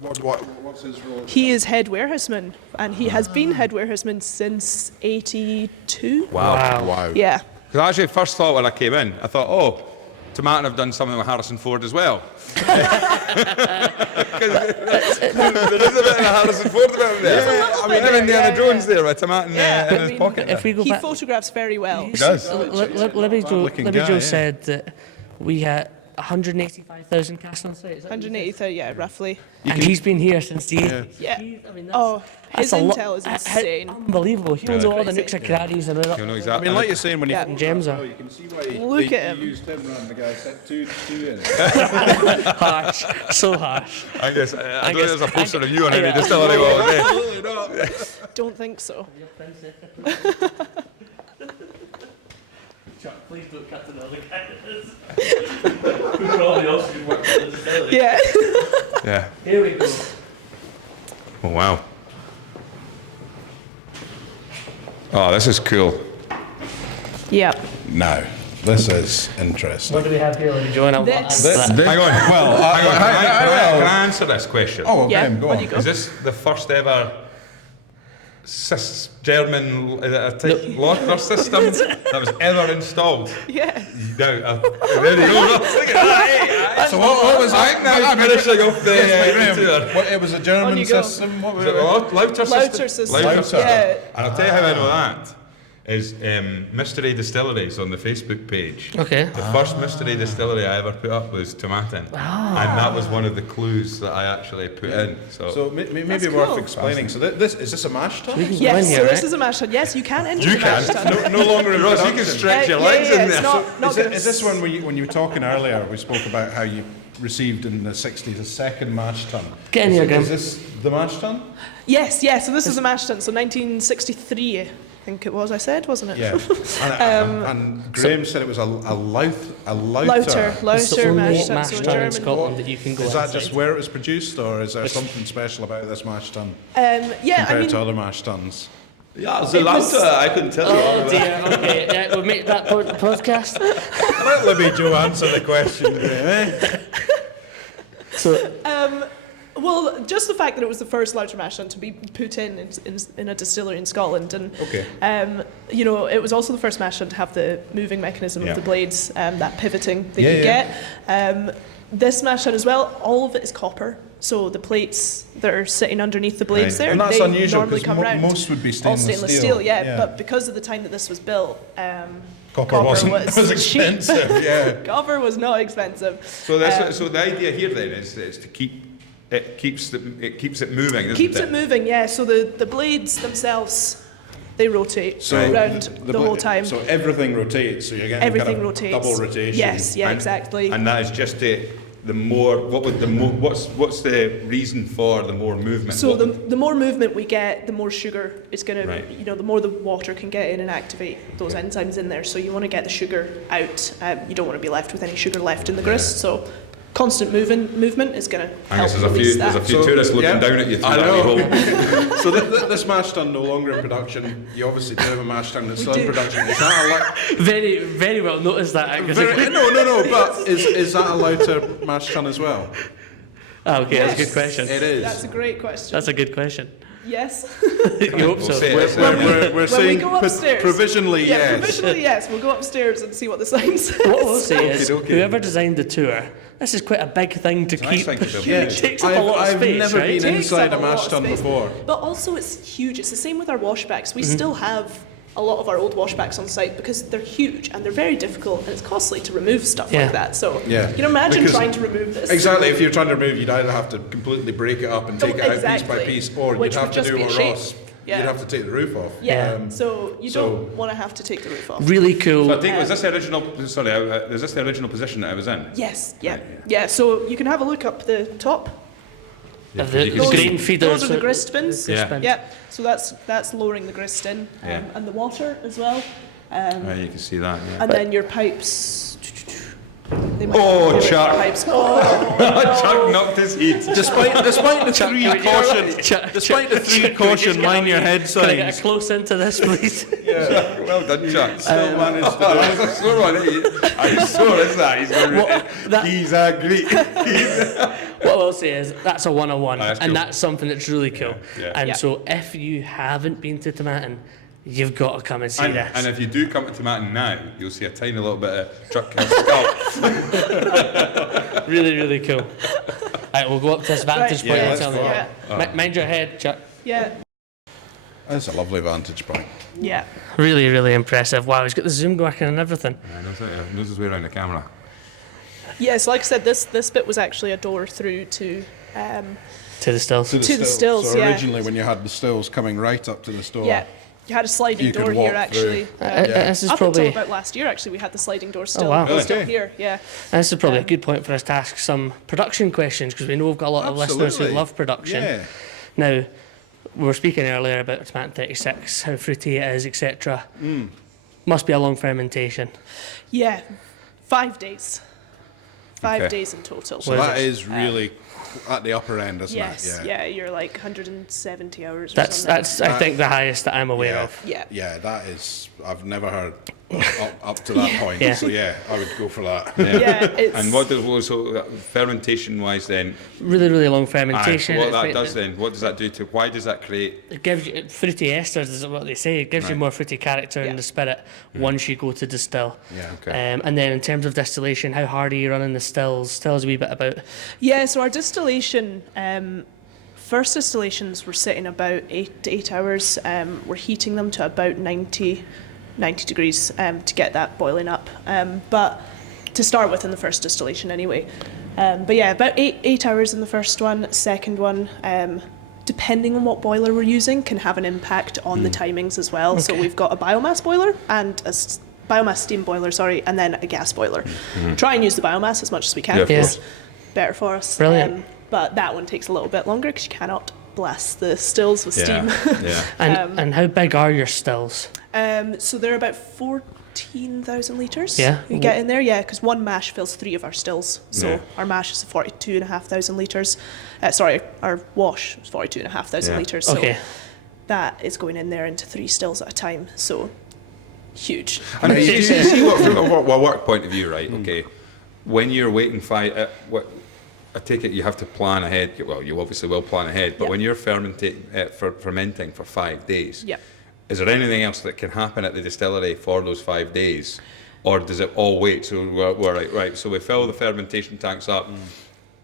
What's his role? He is head warehouseman, and he has been head warehouseman since 82. Wow. Yeah. Because I actually first thought when I came in, I thought, oh, Tomatin have done something with Harrison Ford as well. Because there is a bit of a Harrison Ford about him there. little I bit mean, there, Indiana yeah, Jones yeah. there with Tomatin Yeah, in I his mean, pocket. If we go He back, photographs very well. He does. Libby looking Joe guy, yeah. said that we had 185,000 casks on site. Is that what you said? 180,000, yeah, roughly. And he's been here since the 80s. Yeah. I mean, Oh, his that's a lot- intel is insane. Unbelievable. He'll know all the Crazy. nooks and crannies and You know I exactly. mean, like you're saying, when you Yeah. gems are. you can see why Look at him. used him rather than the guy set two in. Harsh. So harsh. I guess I don't think there's a poster of you on Yeah. every distillery wall. is there? Absolutely not. Don't think so. Chuck, please don't cut to the other guy. Who probably also works at the distillery. Yeah. Yeah. Here we go. Oh wow. Oh, this is cool. Yeah. No. This is interesting. What do we have here, Joanna? This. Hang on. Well, Can I answer this question? Oh, Yeah, Graham, go on on. you go. Is this the first ever German locker system that was ever installed? Yeah. No, there you go. Look at that. So what was I think now you're finishing off the tour. What, it was a German On you go. system? What was Was it it? Louter Louter system? system. Louter. Yeah. And I'll tell you how I know that. Is Mystery Distilleries on the Facebook page. Okay. The first mystery distillery I ever put up was Tomatin. And that was one of the clues that I actually put in. So maybe That's worth cool. explaining. So this is this a mash tun? We can go in Yes, here, so right? this is a mash tun. Yes, you can enter the mash tun. No longer in Ross, you production. can stretch your legs in it's there. not Is, gonna is this one when you were talking earlier, we spoke about how you received in the 60s a second mash tun. Get in here, Graham. Is this the mash tun? Yes, so this is a mash tun. So 1963, I think it was. I said, wasn't it? Yeah. And Graham said it was a louter. It's the Louter only mash tun. mash So a tun in German. Scotland that you can go Is that inside. just where it was produced, or is there something special about this mash tun Yeah, I compared mean, to other mash tuns? Yeah, it's It was- I couldn't tell you. Oh dear, okay, yeah, we'll make that podcast. Let Libby Joe answer the question, Graham. So, well, just the fact that it was the first louter mash tun to be put in a distillery in Scotland, and Okay. it was also the first mash tun to have the moving mechanism Yeah. of the blades, that pivoting that Yeah, you yeah. get. This mash tun as well, all of it is copper. So the plates that are sitting underneath the blades Right. there, And that's they unusual normally 'cause come round. most would be all stainless steel. steel. Yeah, but because of the time that this was built, Copper was cheap. expensive. Yeah. Copper was not expensive. So so the idea here then is to keep it keeps it moving. Isn't Keeps it it moving, yeah. So the blades themselves, they rotate around the whole time. So everything rotates. So you're getting Everything kind of rotates. double rotation. Yes, yeah, And- exactly. And that is just the more. What's the reason for the more movement? So the more movement we get, the more sugar it's going to, Right. the more the water can get in and activate those enzymes in there. So you want to get the sugar out. You don't want to be left with any sugar left in the grist. So constant movement is going to I help guess release that. there's a few tourists looking down at you through I that know. wee hole. So this mash tun no longer in production. You obviously do have a mash tun that's still in do. production. Is that very, very well noticed that. no. But is that a louter mash tun as well? Oh, okay, that's a Yes. good question. It is. That's a great question. That's a good question. Yes. You hope so. say it. We're When we saying go upstairs. provisionally Yeah, yes. provisionally yes. We'll go upstairs and see what the sign says. What we'll say is, Okey-dokey. whoever designed the tour, this is quite a big thing to nice keep. thing to do. It takes up a lot of I've space, never right? been Takes inside up a mash lot of tun space. before. But also it's huge. It's the same with our washbacks. We still have a lot of our old washbacks on site because they're huge and they're very difficult and it's costly to remove stuff Yeah. like that. So Yeah. you can imagine Because- trying to remove this. Exactly. If you're trying to remove, you'd either have to completely break it up and take it out piece by Exactly. piece, or Which you'd have would to just do be a what shame. Ross. Yeah. You'd have to take the roof off. Yeah. Um, So you so- don't want to have to take the roof off. Really cool. So I think was this the original? Sorry, is this the original position that I was in? Yes. Yeah. Yeah. So you can have a look up the top. Of the You can see- grain feeders. Those are the grist bins. Yeah. bins. Yeah. So that's lowering the grist in, Yeah. and the water as well. Right, you can see that. Yeah. And then your pipes. They might Oh, be Chuck. Pipes. Oh, Chuck knocked his heat. Despite the three caution, mind your head Can I get signs. a close into this, please? Well done, Chuck. Still managed to do it. That was a sore one, eh? I'm sure is that. He's going that- He's a Greek. What I'll say is that's a 101, that's and cool. that's something that's really cool. Yeah. And Yeah. so if you haven't been to Tomatin, you've got to come and see And, this. and if you do come to Tomatin now, you'll see a tiny little bit of truck skull. Really, really cool. Right, we'll go up to this vantage Right, point yeah, and tell them. yeah. Mind your head, Chuck. yeah. That's a lovely vantage point. Yeah. Really, really impressive. Wow, he's got the zoom working and everything. Knows his way around the camera. Yeah. So like I said, this bit was actually a door through to. To the stills. To the stills, So yeah. originally, when you had the stills coming right up to the store, Yeah. You had a sliding You could door walk here actually. through. This is Up until probably about last year, actually, we had the sliding door still, wow. Really? still here. Yeah. this is probably a good point for us to ask some production questions because we know we've got a lot of listeners who Absolutely. love production. Yeah. Now, we were speaking earlier about Tomatin 36, how fruity it is, etc. Must be a long fermentation. Yeah. 5 days. 5 Okay. days in total. So that is really at the upper end, isn't Yes. it? Yeah. You're like 170 hours. Or That's something. I think the highest that I'm aware Yeah. of. Yeah. Yeah, that is. I've never heard up to that point. Yeah. So yeah, I would go for that. Yeah, it's And what does fermentation wise then? Really, really long fermentation. What that does then? What does that do to? Why does that create? It gives you fruity esters, is what they say. It gives you more fruity character in the spirit once you go to distill. Yeah. Okay. And then in terms of distillation, how hard are you running the stills? Tell us a wee bit about. Yeah, so our distillation, first distillations were sitting about 8 to 8 hours. We're heating them to about 90 degrees to get that boiling up. But to start with in the first distillation anyway. But yeah, about 8 hours in the first one. Second one, depending on what boiler we're using, can have an impact on the timings as well. Okay. So we've got a biomass boiler and biomass steam boiler, and then a gas boiler. Try and use the biomass as much as we can. Yeah, It's better for us. Brilliant. But that one takes a little bit longer because you cannot blast the stills with steam. Yeah. And how big are your stills? So they're about 14,000 litres. Yeah. You get in there, because one mash fills 3 of our stills. So our mash is 42,500 litres. Our wash is 42,500 litres. So that is going in there into 3 stills at a time. So huge. And you see what, from a work point of view, right? Okay, when you're waiting I take it you have to plan ahead. Well, you obviously will plan ahead, but when you're fermenting for 5 days, is there anything else that can happen at the distillery for those 5 days, or does it all wait? So we're right. So we fill the fermentation tanks up.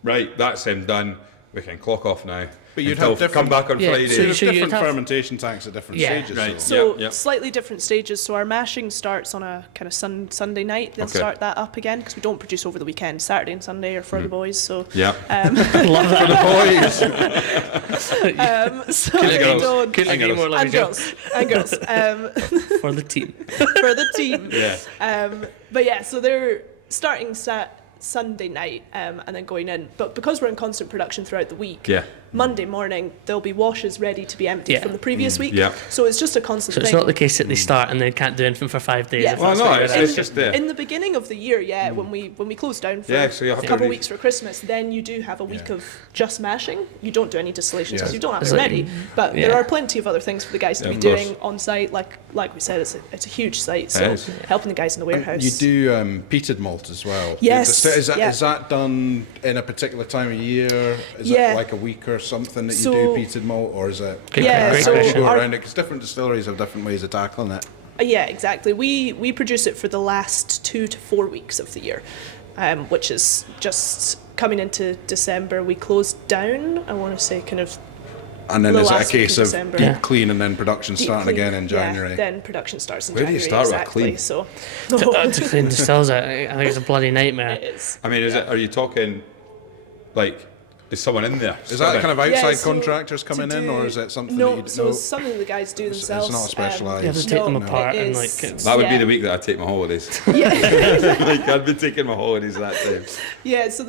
Right, that's done. We can clock off now. But you'd have different, come back on Friday. So different fermentation tanks at different stages. Right. So slightly different stages. So our mashing starts on a kind of Sunday night. They'll start that up again because we don't produce over the weekend. Saturday and Sunday are for the boys. So love that. For the boys. So they don't. Couldn't agree more, and girls. For the team. For the team. Yeah. But yeah, so they're starting Sunday night and then going in. But because we're in constant production throughout the week, Monday morning there'll be washes ready to be emptied from the previous week. So it's just a constant thing. So it's not the case that they start and they can't do anything for 5 days. Yeah. Well, no, it's just there. In the beginning of the year, when we close down for so you have a couple of weeks for Christmas, then you do have a week of just mashing. You don't do any distillations because you don't have it ready. But there are plenty of other things for the guys to be doing on site. Like we said, it's a huge site, so helping the guys in the warehouse. You do peated malt as well. Yes. Is that done in a particular time of year? Is it like a week or something that you do peated malt, or is it? Great go question. around it because different distilleries have different ways of tackling it. Yeah, exactly. We produce it for the last 2 to 4 weeks of the year, which is just coming into December. We closed down, I want to say, kind of. And then is it a case of December. deep clean and then production starting again in January? Yeah, then production starts in Where January. do you start with exactly. clean? So, To clean distills, I think it's a bloody nightmare. it is. I mean, are you talking like? Is someone in there? Is that kind of outside so contractors coming in, or is it something that you do? So it's something the guys do themselves. It's not specialised. You have to take them apart it and is. That would be the week that I take my holidays. Like I'd be taking my holidays that time. Yeah, so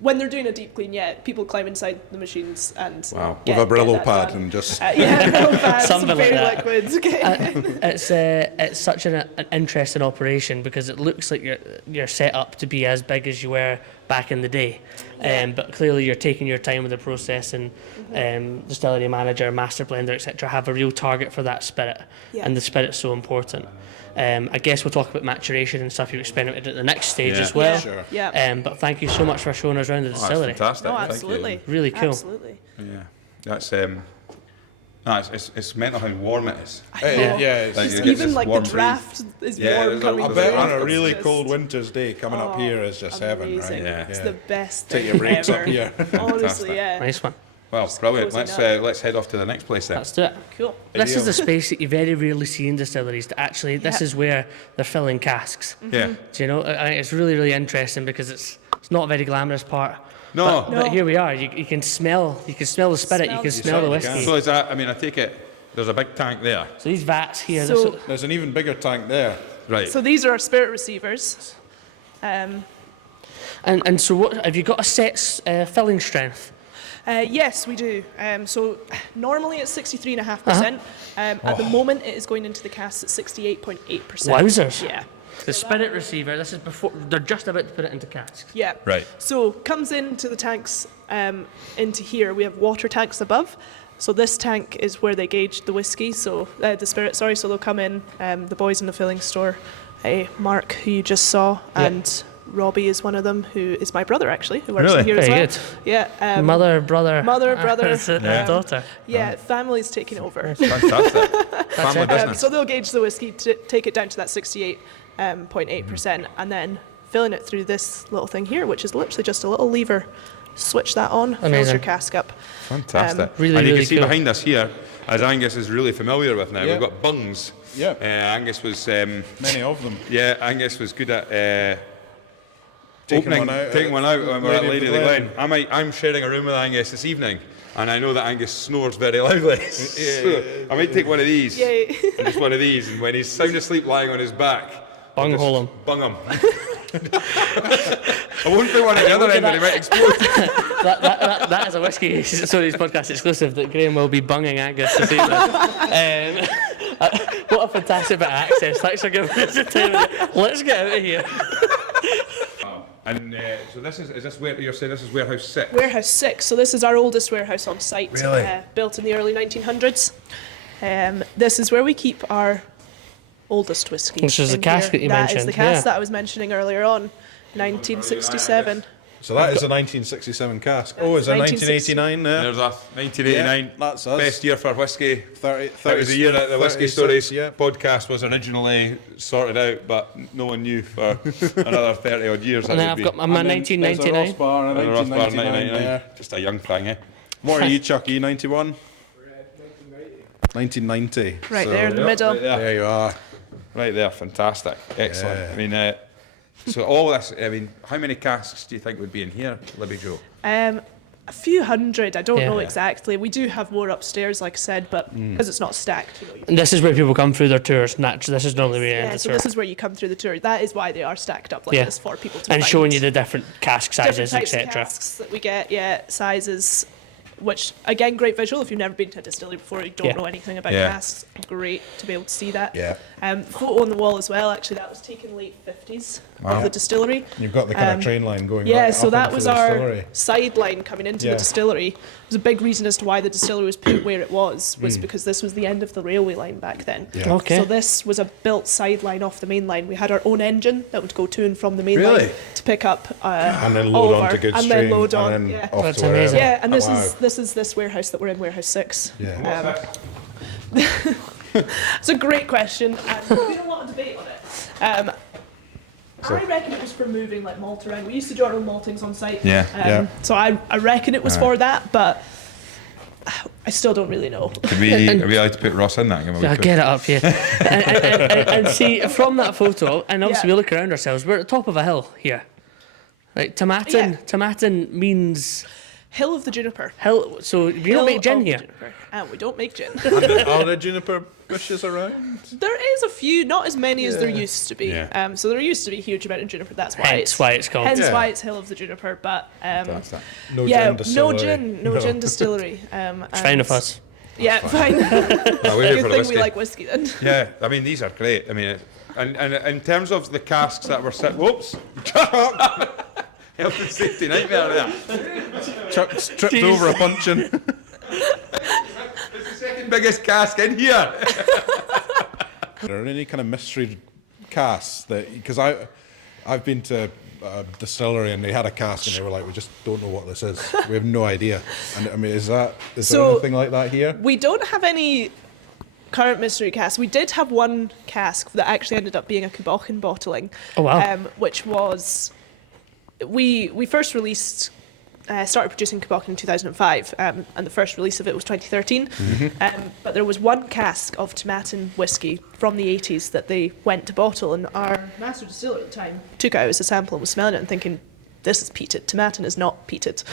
when they're doing a deep clean, people climb inside the machines and with a Brillo pad done. and just Brillo pad, some Something like very that. liquids. Okay. It's such an interesting operation because it looks like you're set up to be as big as you were back in the day, but clearly you're taking your time with the process, and distillery manager, master blender, etc. have a real target for that spirit, and the spirit's so important. I guess we'll talk about maturation and stuff you experimented at the next stage as well. Sure. But thank you so much for showing us around the distillery. That's fantastic. No, Thank you. absolutely. Really cool. Absolutely. Yeah, that's it's mental how warm it is. Even like the warm draft is Yeah, warm coming I through. bet on a It's really just- cold winter's day coming up here is just heaven, right? amazing. Yeah. It's the best Take thing your breaks ever. up here. Honestly, yeah. Nice one. Well, brilliant. closing Let's head off to the next place then. Let's do it. Cool. This is the space that you very rarely see in distilleries. That actually, this is where they're filling casks. Yeah. Do you know? I think it's really, really interesting because it's not a very glamorous part. No. But here we are. You can smell the spirit. You can smell the whiskey. So is that? I mean, I take it. There's a big tank there. So these vats here. So- There's an even bigger tank there. Right. So these are our spirit receivers. and so what? Have you got a set filling strength? Yes, we do. So normally it's 63.5%. At the moment, it is going into the casks at 68.8%. Wowzers. Yeah. The spirit receiver. This is before they're just about to put it into casks. Yeah. Right. So comes into the tanks into here. We have water tanks above. So this tank is where they gauge the whiskey, so the spirit. Sorry, so they'll come in. The boys in the filling store, Mark, who you just saw, and Robbie is one of them, who is my brother actually, who works in here as well. Very good. Yeah. Mother, brother. Daughter. Yeah, family's taking over. Fantastic. Family business. So they'll gauge the whiskey to take it down to that 68.8%, and then filling it through this little thing here, which is literally just a little lever. Switch that on, fills your cask up. Fantastic. Really, and you really can see cool. behind us here, as Angus is really familiar with now, we've got bungs. Yeah. Angus was... Many of them. Yeah, Angus was good at... Taking taking one out when we're at Lady Lady of of the the Glen. I'm sharing a room with Angus this evening, and I know that Angus snores very loudly. So I might take one of these, and just one of these, and when he's sound asleep lying on his back, Bunghole him. Bung him. I won't put one at the other end, but he might explode. that is a Whisky Stories podcast exclusive that Graham will be bunging Angus this evening. What a fantastic bit of access. Thanks for giving us the time. Let's get out of here. And so is this where you're saying this is warehouse 6? Warehouse 6. So this is our oldest warehouse on site. Really? Built in the early 1900s. This is where we keep our oldest whiskey. Which is the cask that you mentioned. That is the cask that I was mentioning earlier on. 1967. So that is a 1967 cask. Oh, is it 1989 there? There's a 1989. Yeah, that's us. Best year for whiskey. 30, That was the year that the Whisky Stories yeah. podcast was originally sorted out, but no one knew for another 30 odd years. And then I've got my 1999. Ross Bar in 1999. Yeah. Just a young thing, eh? What are you, Chucky? 91? 1990. Right there in the middle. Right there. There you are. Right there, fantastic. Excellent. Yeah. I mean, so all this, I mean, how many casks do you think would be in here, Libby Joe? A few hundred, I don't know Yeah. exactly. We do have more upstairs, like I said, but because it's not stacked, you know. And this is where people come through their tours. This is normally where you end Yeah, the so tour. this is where you come through the tour. That is why they are stacked up like Yeah. this for people to And find. showing you the different cask different sizes, types of etc. casks that we get, sizes, which again, great visual. If you've never been to a distillery before, you don't know anything about casks, great to be able to see that. Yeah. Photo on the wall as well. Actually, that was taken late 50s of the distillery. You've got the kind of train line going Yeah, right so up that into was the our distillery. sideline coming into the distillery. It was a big reason as to why the distillery was put where it was because this was the end of the railway line back then. Yeah. Okay. So this was a built sideline off the main line. We had our own engine that would go to and from the main line to pick up And then all load of on our- to goods and stream. then load on. And then Yeah. off That's to wherever. amazing. Yeah, and this Wow. is this warehouse that we're in, warehouse 6. Yeah. It's a great question, and there's been a lot of debate on it. I reckon it was for moving like malt around. We used to do our own maltings on site. Yeah. So I reckon it was for that, but I still don't really know. Are we allowed to put Ross in that? Yeah, get it up here. and see, from that photo, and obviously we look around ourselves, we're at the top of a hill here. Like, Tomatin. Yeah. Tomatin means Hill of the Juniper. hill, so you Hill don't make gin of the here. Juniper. And we don't make gin. Are there juniper bushes around? There is a few, not as many as there used to be. Yeah. So there used to be a huge amount of juniper. That's why Hence why it's called. Hence Yeah. why it's Hill of the Juniper. But No yeah, gin distillery. no gin distillery. It's fine with us. Yeah, fine. No, we're here Good for the thing whiskey. we like whiskey then. Yeah, I mean, these are great. I mean, and in terms of the casks that were set, whoops, health and safety nightmare there. Chuck's tripped over a puncheon. It's the second biggest cask in here. Are there any kind of mystery casks that, because I've been to a distillery and they had a cask and they were like, we just don't know what this is. We have no idea. And I mean, is there anything like that here? We don't have any current mystery casks. We did have one cask that actually ended up being a Kubochen bottling. Oh, wow. Which was, we first released, started producing Kubochen in 2005, and the first release of it was 2013. But there was one cask of Tomatin whiskey from the 80s that they went to bottle, and our master distiller at the time took it out as a sample and was smelling it and thinking, this is peated. Tomatin is not peated.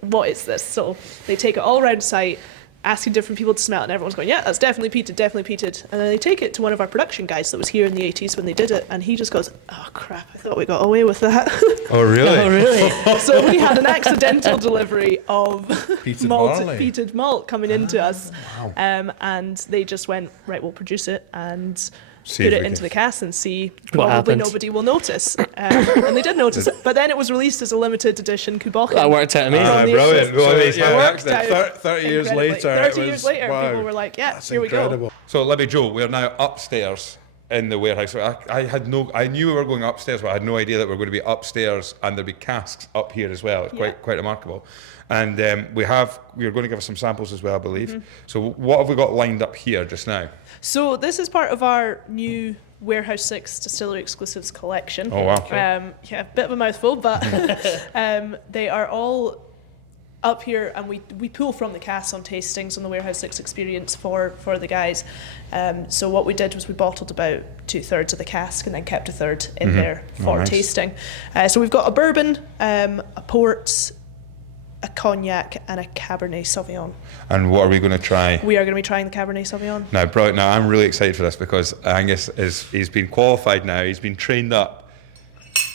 What is this? So they take it all around site, asking different people to smell it, and everyone's going, yeah, that's definitely peated. And then they take it to one of our production guys that was here in the 80s when they did it, and he just goes, oh crap, I thought we got away with that. Oh, really? Oh, really? So we had an accidental delivery of Peated barley. peated malt coming into us, and they just went, right, we'll produce it, and put it into the cask and see. What Probably happens. nobody will notice. And they did notice it. But then it was released as a limited edition Kubochen. That worked out amazing. on the Brilliant. issue. Well, it's yeah, how worked accident. out 30 years incredibly. later, 30 it years was, later, wow, people were like, yeah, that's here we go. incredible. So, Libby Joe, we're now upstairs in the warehouse. I knew we were going upstairs, but I had no idea that we were going to be upstairs and there'd be casks up here as well. It's quite remarkable. And we're going to give us some samples as well, I believe. So, what have we got lined up here just now? So this is part of our new Warehouse 6 Distillery Exclusives collection. Oh, wow. Yeah, a bit of a mouthful, but they are all up here, and we pull from the casks on tastings on the Warehouse 6 experience for the guys. So what we did was we bottled about 2/3 of the cask and then kept a third in there for nice. tasting. So we've got a bourbon, a port, a cognac, and a Cabernet Sauvignon. And what are we going to try? We are going to be trying the Cabernet Sauvignon. Now, brilliant. Now, I'm really excited for this because Angus he's been qualified now. He's been trained up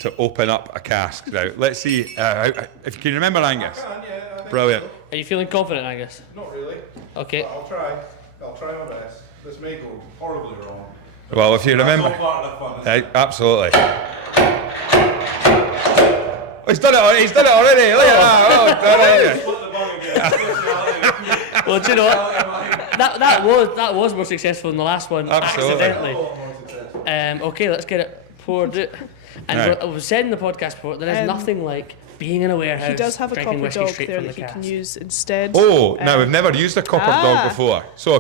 to open up a cask. Now, let's see. If you can remember Angus. Yeah, I think Brilliant. Are you feeling confident, Angus? Not really. Okay. But I'll try my best. This may go horribly wrong. Well, if you remember. That's all part of the fun, isn't it? Absolutely. Oh, he's done it already. Look at that. Oh, done it. Split the bung again. Well, do you know what? That was more successful than the last one. Absolutely. Accidentally. Okay, let's get it poured out. And Right. I was said in the podcast before, there is nothing like being in a warehouse. He does have a drinking copper whiskey dog straight there from that the you can cask. use instead. Oh, now we've never used a copper dog Ah. before. So,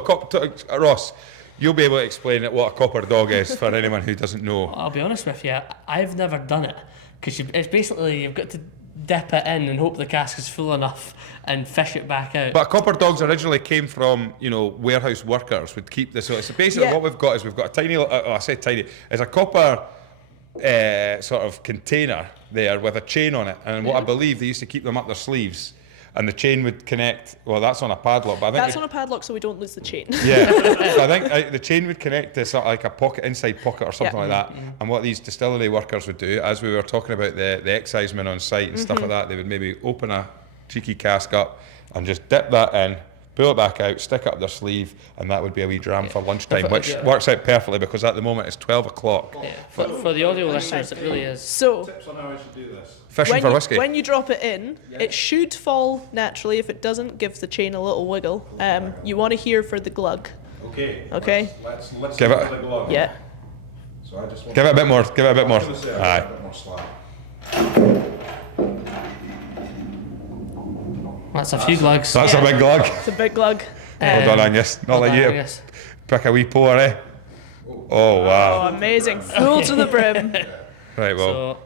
Ross, you'll be able to explain what a copper dog is for anyone who doesn't know. I'll be honest with you, I've never done it because it's basically you've got to dip it in and hope the cask is full enough and fish it back out. But copper dogs originally came from, warehouse workers would keep this. So it's basically Yeah. what we've got is we've got a tiny, I say tiny, it's a copper sort of container there with a chain on it. And what I believe they used to keep them up their sleeves. And the chain would connect, well, that's on a padlock, but I think... That's on a padlock so we don't lose the chain. Yeah, so I think the chain would connect to sort of like a pocket, inside pocket or something Yeah. like that. And what these distillery workers would do, as we were talking about the excisemen on site and stuff like that, they would maybe open a cheeky cask up and just dip that in, pull it back out, stick it up their sleeve, and that would be a wee dram for lunchtime, which works out perfectly because at the moment it's 12 o'clock. Yeah, for the audio listeners, it really is. So Tips on how I should do this. Fishing for whiskey. when you drop it in, it should fall naturally. If it doesn't, give the chain a little wiggle. You want to hear for the glug. Okay. Okay. Let's Give it- the glove. Yeah. So I just want Give it a bit more, give it a bit more. I was gonna say Aye. a bit more slack. That's a few glugs. That's a big glug. It's a big glug. Well done, Angus. Not like you to Angus. pick a wee pour, eh? Oh, wow. Oh, amazing. Full to the brim. So, Right, well,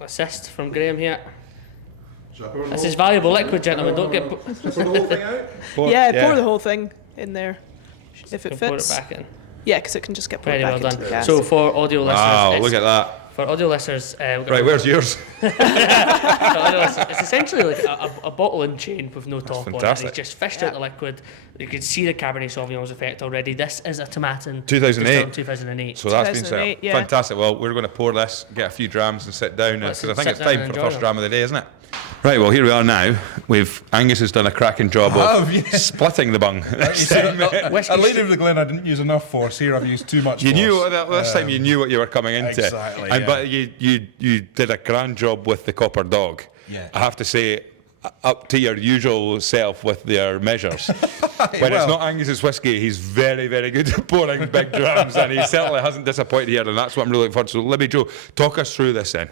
assist from Graham here. Should I pour the This whole- is valuable liquid, gentlemen. Don't get. pour the whole thing out? Pour the whole thing in there. If it Pour it fits. back in. Yeah, because it can just get poured Very back well into the done. gas. So for audio listeners, wow, it's- look at that. for audio listeners, we've got Right, where's yours? for audio listeners, it's essentially like a bottle and chain with no top on it. fantastic. He's just fished out the liquid. You can see the Cabernet Sauvignon's effect already. This is a Tomatin 2008. 2008. So that's been set up. 2008, yeah. Fantastic. Well, we're going to pour this, get a few drams and sit down Let's because I think sit it's down time and for the enjoy first them. dram of the day, isn't it? Right, well, here we are now. Angus has done a cracking job of splitting the bung. Whiskey At Lady of the Glen, I didn't use enough force. Here, I've used too much You force. knew this time. You knew what you were coming into, Exactly, And yeah. but you did a grand job with the copper dog. Yeah. I have to say, up to your usual self with their measures. When it's not Angus's whiskey, he's very, very good at pouring big drams, and he certainly hasn't disappointed here, and that's what I'm really looking forward to. So, Libby Joe, talk us through this then.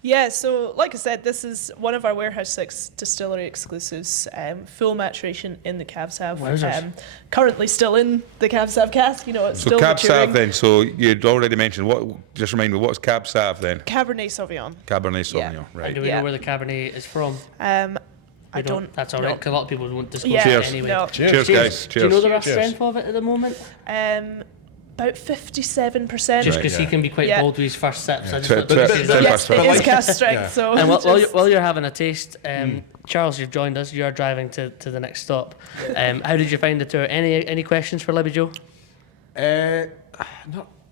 Yeah, so like I said, this is one of our Warehouse 6 distillery exclusives, full maturation in the Cab Sav. Wowzers. Currently still in the Cab Sav cask, it's So still Cab maturing. Sav then, so you'd already mentioned, just remind me, what's Cab Sav then? Cabernet Sauvignon. Cabernet Yeah. Sauvignon, And right. do we Yeah. know where the Cabernet is from? I We don't. That's all right, know. because a lot of people won't disclose Yeah, it Cheers. anyway. no. Cheers, guys. Do you know Cheers. the rough Cheers. strength of it at the moment? About 57%. Just Right, because he can be quite Yeah. bold with his first sips. I just Twi- thought to twi- say twi- that. Yes, it is cast strength, Yeah. so. And just- while you're having a taste, Charles, you've joined us. You are driving to the next stop. How did you find the tour? Any questions for Libby Joe?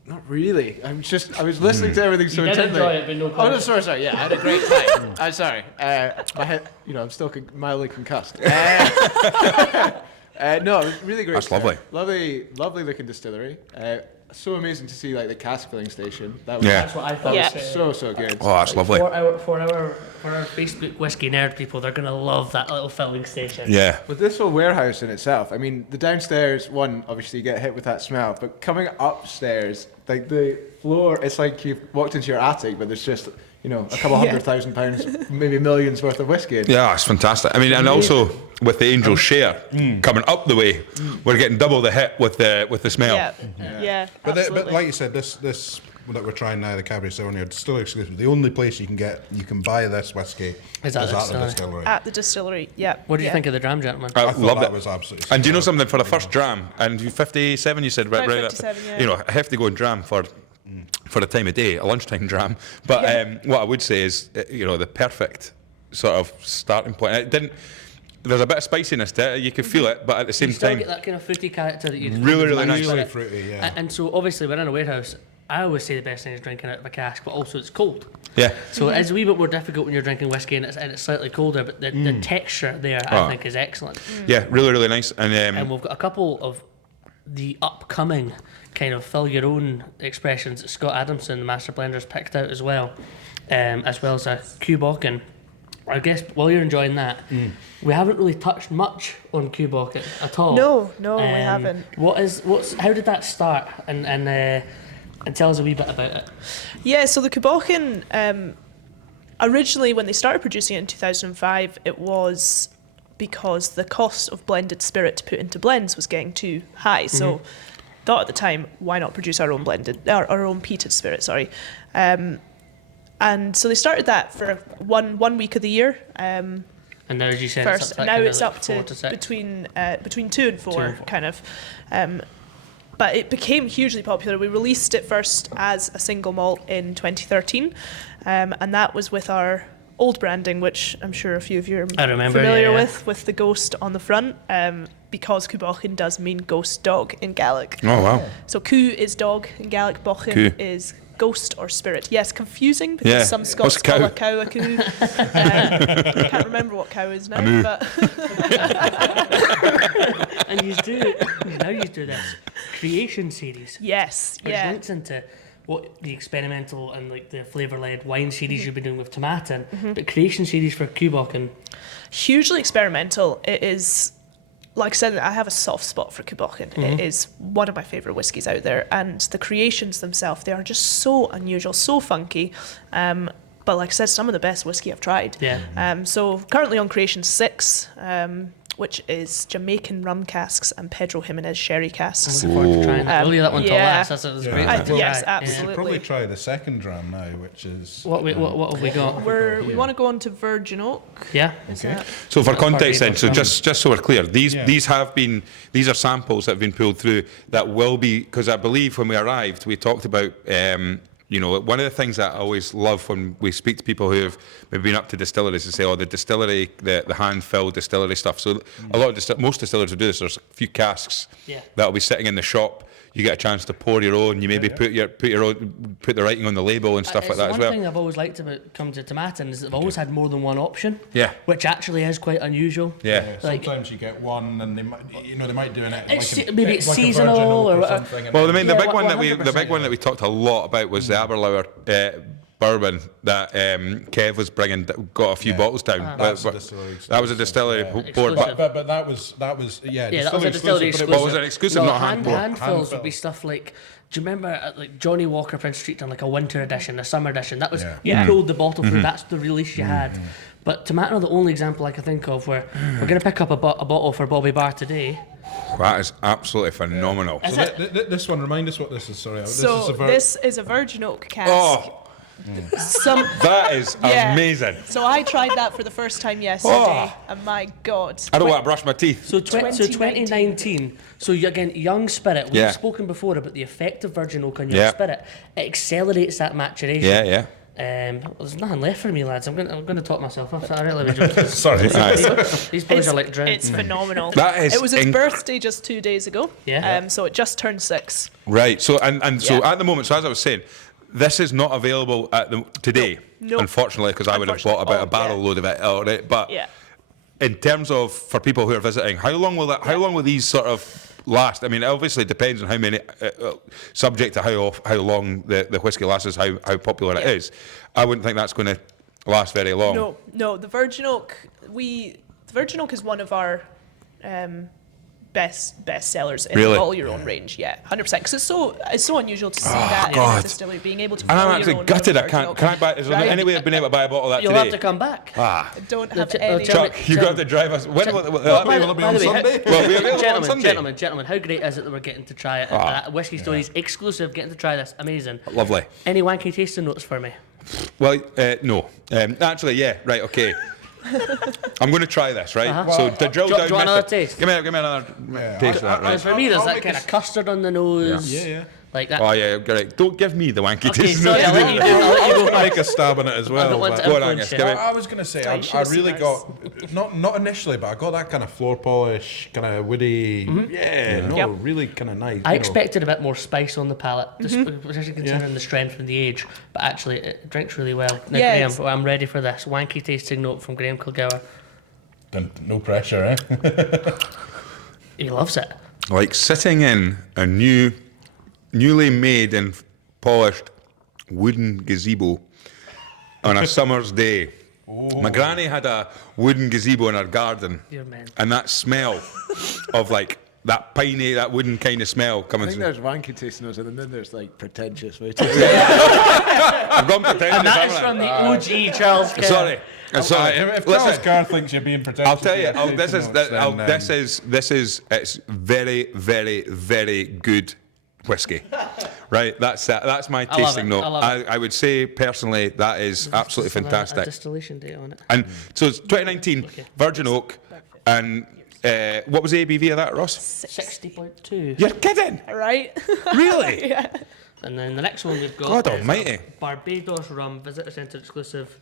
Not really. I was listening to everything so You did intently. enjoy it, but no Oh no, questions. sorry. Yeah, I had a great time. I'm sorry. My head, I'm still mildly concussed. No, it was really great. That's lovely. Lovely looking distillery. so amazing to see like the cask filling station. That was That's what I thought. Yeah. so good. Oh, that's lovely. For our Facebook whiskey nerd people, they're gonna love that little filling station. Yeah. With this whole warehouse in itself, I mean, the downstairs one, obviously you get hit with that smell, but coming upstairs, like the floor, it's like you've walked into your attic, but there's just, you know, a couple £100,000, maybe millions worth of whiskey. Yeah, it's fantastic. I mean, and also with the Angel Share coming up the way, we're getting double the hit with the smell. Yeah, But absolutely. like you said, this that we're trying now, the Cabernet Sauvignon, still exclusive. The only place you can buy this whiskey Is at the distillery. At the distillery, yeah. What do you think of the dram, gentlemen? I I thought loved that it. was absolutely. And do you know superb. something? For the first dram, and 57, you said, About right, 57, yeah. you know, a hefty going dram for the time of day, a lunchtime dram. But what I would say is, you know, the perfect sort of starting point. It didn't. There's a bit of spiciness to it. You could feel it, but at the same You still time, get that kind of fruity character that you Really nice. Really fruity, yeah. And so obviously we're in a warehouse. I always say the best thing is drinking out of a cask, but also it's cold. yeah. So it's a wee bit more difficult when you're drinking whiskey and it's slightly colder, but the texture there I think is excellent. Yeah, really nice. And we've got a couple of the upcoming kind of fill your own expressions that Scott Adamson, the Master Blender's, picked out as well as a Kew Bocken. I guess while you're enjoying that, we haven't really touched much on Kew Bocken at all. No, we haven't. How did that start? And tell us a wee bit about it. Yeah, so the Kubokin, originally when they started producing it in 2005, it was because the cost of blended spirit to put into blends was getting too high. So thought at the time, why not produce our own our own peated spirit, sorry. And so they started that for one week of the year. And now, as you said, First, it's up to, now like it's up to 4 to 6. between 2 and 4, 2 and 4. kind of. But it became hugely popular. We released it first as a single malt in 2013, and that was with our old branding, which I'm sure a few of you are familiar with the ghost on the front, because Kubochen does mean ghost dog in Gaelic. Oh wow. So Ku is dog in Gaelic, Bochen Ku. is ghost or spirit. Yes, confusing because Yeah. some Scots What's cow? call a cow a Ku. I can't remember what cow is now, moo. but And you do this creation series, yes, which yeah. links into what the experimental and like the flavour-led wine series you've been doing with Tomatin, but creation series for Kew Bocken. Hugely experimental. It is, like I said, I have a soft spot for Kubochen. It is one of my favourite whiskies out there, and the creations themselves, they are just so unusual, so funky. But like I said, some of the best whiskey I've tried. Yeah. So currently on Creation 6, which is Jamaican rum casks and Pedro Jimenez sherry casks. Looking forward to trying that. We'll leave that one till yeah. last. That's great. Yes, Right. You should absolutely. probably try the second dram now, which is What have we got? We want to go on to Virgin Oak. Yeah. Is Okay. that? So for context then, so Dram. just so we're clear, these Yeah. these are samples that have been pulled through that will be, because I believe when we arrived we talked about you know, one of the things that I always love when we speak to people who have maybe been up to distilleries and say, oh, the distillery, the hand-filled distillery stuff. So a lot of most distillers will do this. There's a few casks that'll be sitting in the shop. You get a chance to pour your own. You maybe put the writing on the label and stuff like that as well. One thing I've always liked about come to Tomatin is that they've always had more than one option. Yeah. Which actually is quite unusual. Yeah. Like- sometimes you get one, and they might do an It's like a, maybe it's like a seasonal Virgin Oak or whatever. something. and Well, I then- mean, Yeah, the big one that 100%. we talked a lot about was the Aberlour bourbon that Kev was bringing. That got a few bottles down. That's But- a distillery that was a distillery exclusive, poured. Exclusive. But that was Yeah, that was a distillery exclusive. But was it exclusive, No, not hand pour? hand fills would be stuff like. Do you remember like Johnny Walker Prince Street done like a winter edition, a summer edition? That was you pulled the bottle through. That's the release you had. But Tomatin are the only example I can think of where we're going to pick up a bottle for Bobby Barr today. That is absolutely phenomenal. Is So it? this one, remind us what this is. Sorry, So this is a Virgin Oak cask. Oh, that is Yeah. amazing. So I tried that for the first time yesterday, and my God. I don't want to brush my teeth. So 2019. So again, young spirit. We've Yeah. spoken before about the effect of Virgin Oak on your Yeah. spirit. It accelerates that maturation. Yeah. There's nothing left for me, lads. I'm going to talk myself. I really enjoyed this. Sorry. These boys are like drowned. It's phenomenal. That is It was his birthday just 2 days ago. Yeah. So it just turned 6. Right. So so Yeah. at the moment, so as I was saying, this is not available today. No. Unfortunately, because I would have bought about a barrel load of it already. But Yeah. in terms of for people who are visiting, how long will these sort of last. I mean, it obviously depends on how many, subject to how long the whiskey lasts, how popular it is. I wouldn't think that's going to last very long. No. The Virgin Oak, is one of our best sellers in Really? all your own range. Yeah, 100%. Because it's so unusual to see that in a distillery, being able to. And I'm follow actually your own gutted. Virgin Oak. Can I buy? Is there any way I've been able to buy a bottle of that You'll today? have to come back. I don't have any. tell me- Chuck, you're going to have to drive us. When will By that the be? way, Will it be available on Sunday? gentlemen, how great is it that we're getting to try it? Whisky Stories exclusive, getting to try this. Amazing. Lovely. Any wanky tasting notes for me? Well, no. Actually, yeah. Right. Okay. I'm going to try this, right? So to drill down. Do you want another taste? Give me another taste of that, right? For me, there's that kind of custard on the nose. Yeah. Like that. Oh yeah, great. Don't give me the wanky Okay, taste. sorry, I'll let you go. Make a stab in it as well. I don't want but- to Go on, influence Angus, you. give it. I was going to say, Right, I show us really yours. got, not initially, but I got that kind of floor polish, kind of woody, Yep. really kind of nice. I expected a bit more spice on the palate, especially considering the strength and the age. But actually, it drinks really well. Now, Yeah, Graham, it's- I'm ready for this wanky tasting note from Graham Kilgour. No pressure, eh? He loves it. Like sitting in a newly made and polished wooden gazebo on a summer's day. My granny had a wooden gazebo in her garden, Dear man. and that smell of like that piney, that wooden kind of smell I coming think through. there's wanky tasting notes, and then there's like pretentious way. I've gone pretentious, And that is haven't from I? the OG Charles Kerr. Sorry. Sorry. If Listen, Charles Carr thinks you're being pretentious, I'll tell you. with This tasting notes, is then, it's very, very, very good whiskey. Right. That's my love tasting it, note. I love it. I would say personally that is absolutely Just on a fantastic. distillation date on it. And so it's 2019 Virgin Oak, and what was the ABV of that, Ross? 60.2. You're kidding? Right? Really? And then the next one we've got God is almighty. Barbados Rum Visitor Centre exclusive,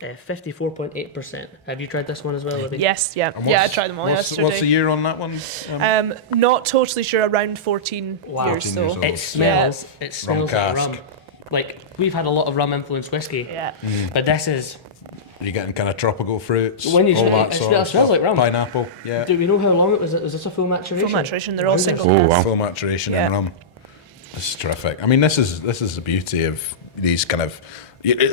54.8%. Have you tried this one as well, Libby? Yes, yeah. And Yeah, I what's- tried them all what's the yesterday. year on that one? Not totally sure, around 14 Wow. years 14 though. years old. It smells like cask. rum. Like, we've had a lot of rum influenced whiskey, Yeah. but this is. You're getting kind of tropical fruits, When you all smell- that it sort smells of stuff. like rum. Pineapple, yeah. Do we know how long it was? Was this a full maturation? Full maturation, they're all single Oh, cask. wow. Full maturation Yeah. in rum. This is terrific. I mean, this is the beauty of these kind of,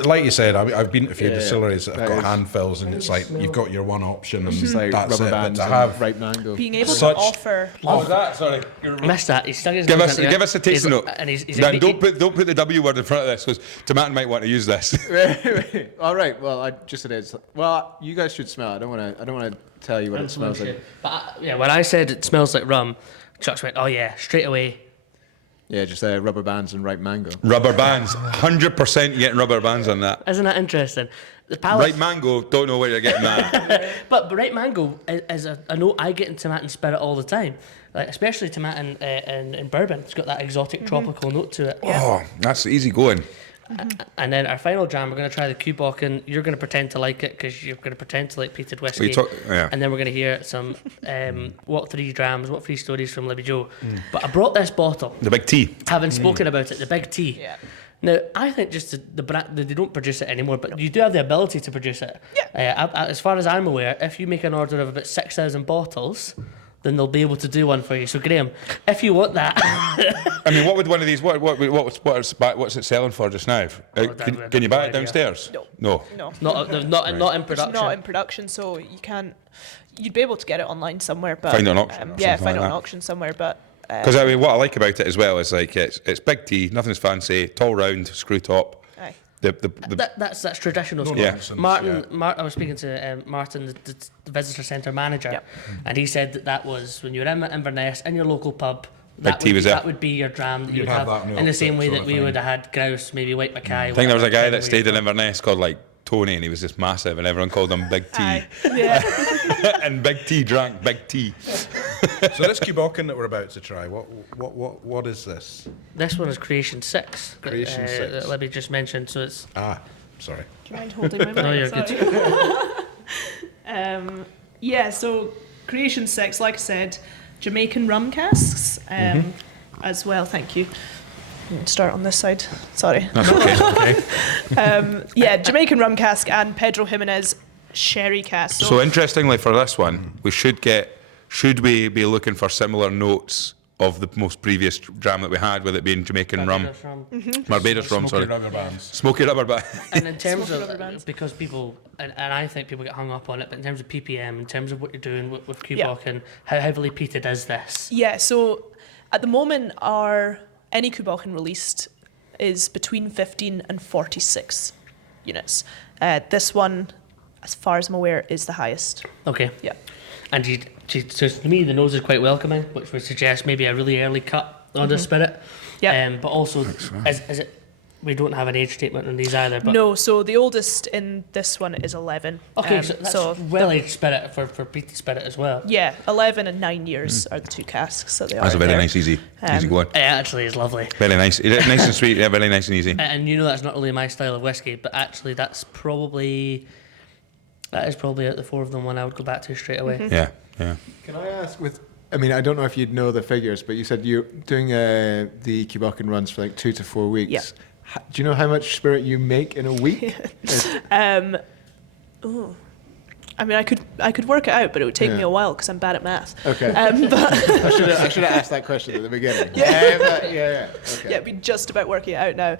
like you said. I've been to a few distilleries that have got hand fills, and it's like you've got your one option, and It's like that's rubber it. But bands to and have ripe mango. Being able Such- to offer. What was that? Sorry. Missed that. He stuck his Give nose us into it. a tasting He's- note. And he's Dan, don't put the W word in front of this, because Tomatin might want to use this. All right. Well, I just said it's. Well, you guys should smell it. I don't want to tell you what it smells like. But when I said it smells like rum, Chuck went, "Oh yeah, straight away." Yeah, just rubber bands and ripe mango. Rubber bands, 100% getting rubber bands on that. Isn't that interesting? The palate, Right mango, don't know where you're getting that. but right mango is a note I get in Tomatin Spirit all the time, like especially Tomatin in bourbon. It's got that exotic tropical note to it. Oh, that's easy going. And then our final jam, we're going to try the Kubok, and you're going to pretend to like it because you're going to pretend to like peated whiskey. Yeah. And then we're going to hear some what three stories from Libby Joe. But I brought this bottle, The big T. having spoken about it, the Big T. Yeah. Now, I think just the brand, they don't produce it anymore, but you do have the ability to produce it. Yeah. As far as I'm aware, if you make an order of about 6,000 bottles, then they'll be able to do one for you. So, Graham, if you want that, I mean, what would one of these? What's it selling for just now? Can you buy it downstairs? No. No. No. not in It's production. not in production, so you can't. You'd be able to get it online somewhere, but Find it on auction or yeah, something find it like on that. auction somewhere. But Because I mean, what I like about it as well is like it's big T, nothing's fancy, tall round, screw top. aye. That's traditional. No stuff. nonsense, Martin, yeah. I was speaking to Martin, the visitor centre manager, Yep. and he said that was when you were in Inverness in your local pub. Big T was there. That would be your dram that you You'd would have have that in the in the same way sort that of we thing. would have had grouse, maybe white Mackay. I think there was a guy that whatever, stayed in where you're Inverness called like Tony, and he was just massive, and everyone called him Big T. Aye. Yeah. And Big T drank Big T. So this Kubokin that we're about to try, what is this? from. This one is Creation 6. Creation 6. That Libby just mentioned, so it's. Sorry. Do you mind holding my mic? No, you're Sorry. Yeah, so Creation 6, like I said, Jamaican rum casks as well. Thank you. Start on this side. Sorry. That's okay. Yeah, Jamaican rum cask and Pedro Jimenez sherry cask. So interestingly for this one, we should get should we be looking for similar notes of the most previous dram that we had, with it being Jamaican rum? Barbados rum, sorry. Rubber bands. Smoky rubber band. And in terms Smoky rubber of, bands. because people, and I think people get hung up on it, but in terms of ppm, in terms of what you're doing with Yeah. Kubokken, how heavily peated is this? Yeah, so at the moment, any Kubokken released is between 15 and 46 units. This one, as far as I'm aware, is the highest. Okay. Yeah. And so to me, the nose is quite welcoming, which would suggest maybe a really early cut on the spirit. Yeah. But also, is it? We don't have an age statement on these either. But No, so the oldest in this one is 11. okay, so that's well-aged spirit for peated spirit as well. Yeah, 11 and 9 years are the two casks that they are. That's a very there. nice, easy going. It actually is lovely. Very nice. Nice and sweet, yeah, very nice and easy. And you know that's not really my style of whiskey, but actually that is probably out of the four of them one I would go back to straight away. Yeah, yeah. Can I ask I mean, I don't know if you'd know the figures, but you said you're doing the Kubokken runs for like 2 to 4 weeks. Yeah. Do you know how much spirit you make in a week? I mean, I could work it out, but it would take me Yeah. a while because I'm bad at math. Okay. But I should have asked that question at the beginning. Yeah. Okay. yeah, it'd be just about working it out now.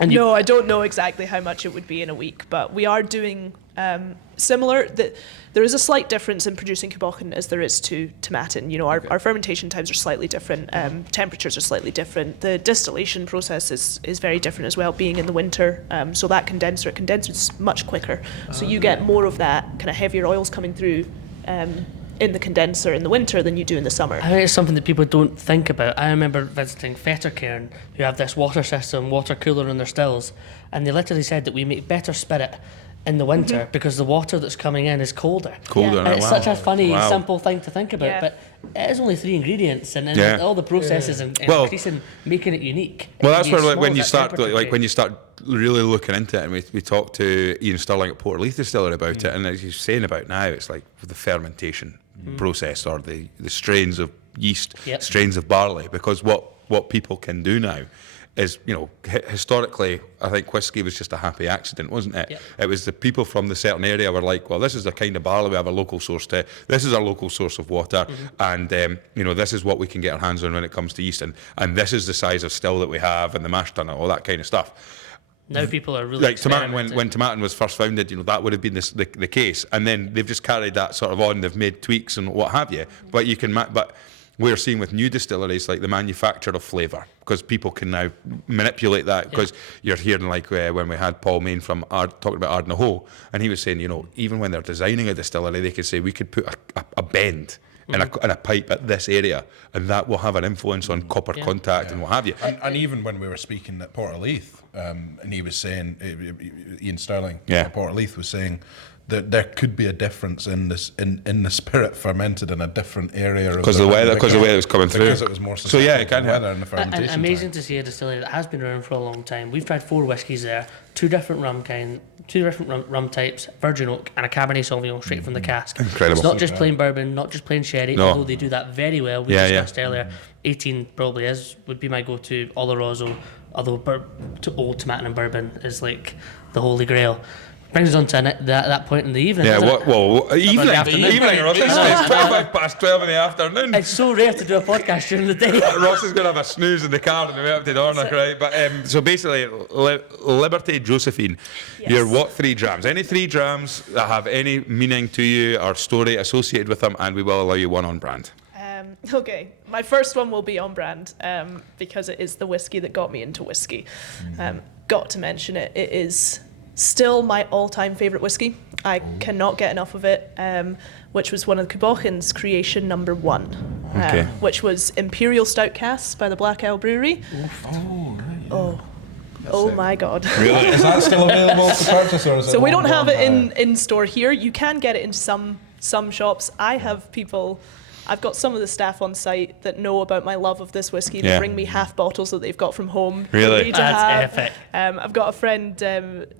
And you- No, I don't know exactly how much it would be in a week, but we are doing similar. There is a slight difference in producing Kubokken as there is to Tomatin. You know, our fermentation times are slightly different. Temperatures are slightly different. The distillation process is very different as well, being in the winter. So that condenser, it condenses much quicker. So you get more of that kind of heavier oils coming through in the condenser in the winter than you do in the summer. I think it's something that people don't think about. I remember visiting Fettercairn, who have this water system, water cooler in their stills, and they literally said that we make better spirit in the winter because the water that's coming in is colder. Colder, And it's wow. such a funny, Wow. simple thing to think about, Yeah. but it is only 3 ingredients, and then Yeah. all the processes and Well- increasing, making it unique. Well, It that's can be where as like, when small you as that start temperature like change. when you start really looking into it, and we talked to Ian Stirling at Portleith Distillery about it, and as he's saying about now, it's like the fermentation process or the strains of yeast, Yep. strains of barley, because what people can do now is, you know, historically, I think whiskey was just a happy accident, wasn't it? Yep. It was the people from the certain area were like, well, this is the kind of barley we have a local source to, this is our local source of water, and, you know, this is what we can get our hands on when it comes to yeast, and this is the size of still that we have, and the mash tun, and all that kind of stuff. Now people are really Like Tomatin, experimenting. when Tomatin was first founded, you know, that would have been the case, and then they've just carried that sort of on. They've made tweaks and what have you. But you can, but we're seeing with new distilleries like the manufacture of flavour, because people can now manipulate that. Because you're hearing like when we had Paul Main from talking about Ardnahoe, and he was saying, you know, even when they're designing a distillery, they could say we could put a bend in a pipe at this area, and that will have an influence on copper contact and what have you. And even when we were speaking at Portleith, and he was saying, Ian Stirling Yeah. at Portleith was saying that there could be a difference in this in the spirit fermented in a different area Because the way it was coming through. because it was more So yeah, susceptible it can to happen. weather and the fermentation And amazing time. to see a distillery that has been around for a long time. We've tried 4 whiskies there, 2 different rum rum types, virgin oak and a Cabernet Sauvignon straight from the cask. Incredible. It's not just plain bourbon, not just plain sherry, No. although they do that very well. We Yeah, discussed earlier. 18 probably would be my go-to. Oloroso, although old Tomatin and bourbon is like the holy grail. Brings us on to that point in the evening. Yeah, doesn't it? evening, afternoon. Ross. It's 25 past 12 in the afternoon. It's so rare to do a podcast during the day. Ross is going to have a snooze in the car on the way up to Dornoch, right? But so basically, Liberty Josephine, Yes. you're what 3 drams? Any 3 drams that have any meaning to you or story associated with them, and we will allow you one on brand. Okay, my first one will be on brand because it is the whiskey that got me into whiskey. Got to mention it. It is still my all-time favourite whiskey. I cannot get enough of it, which was one of Kubokken's creation number 1, Okay. which was Imperial Stout Cask by the Black Owl Brewery. Oh my God. Really? Is that still available to purchase, or is it? So we long don't have gone it now? in store here. You can get it in some shops. I've got some of the staff on site that know about my love of this whiskey. They Yeah. bring me half bottles that they've got from home. for Really? me to That's have. epic. I've got a friend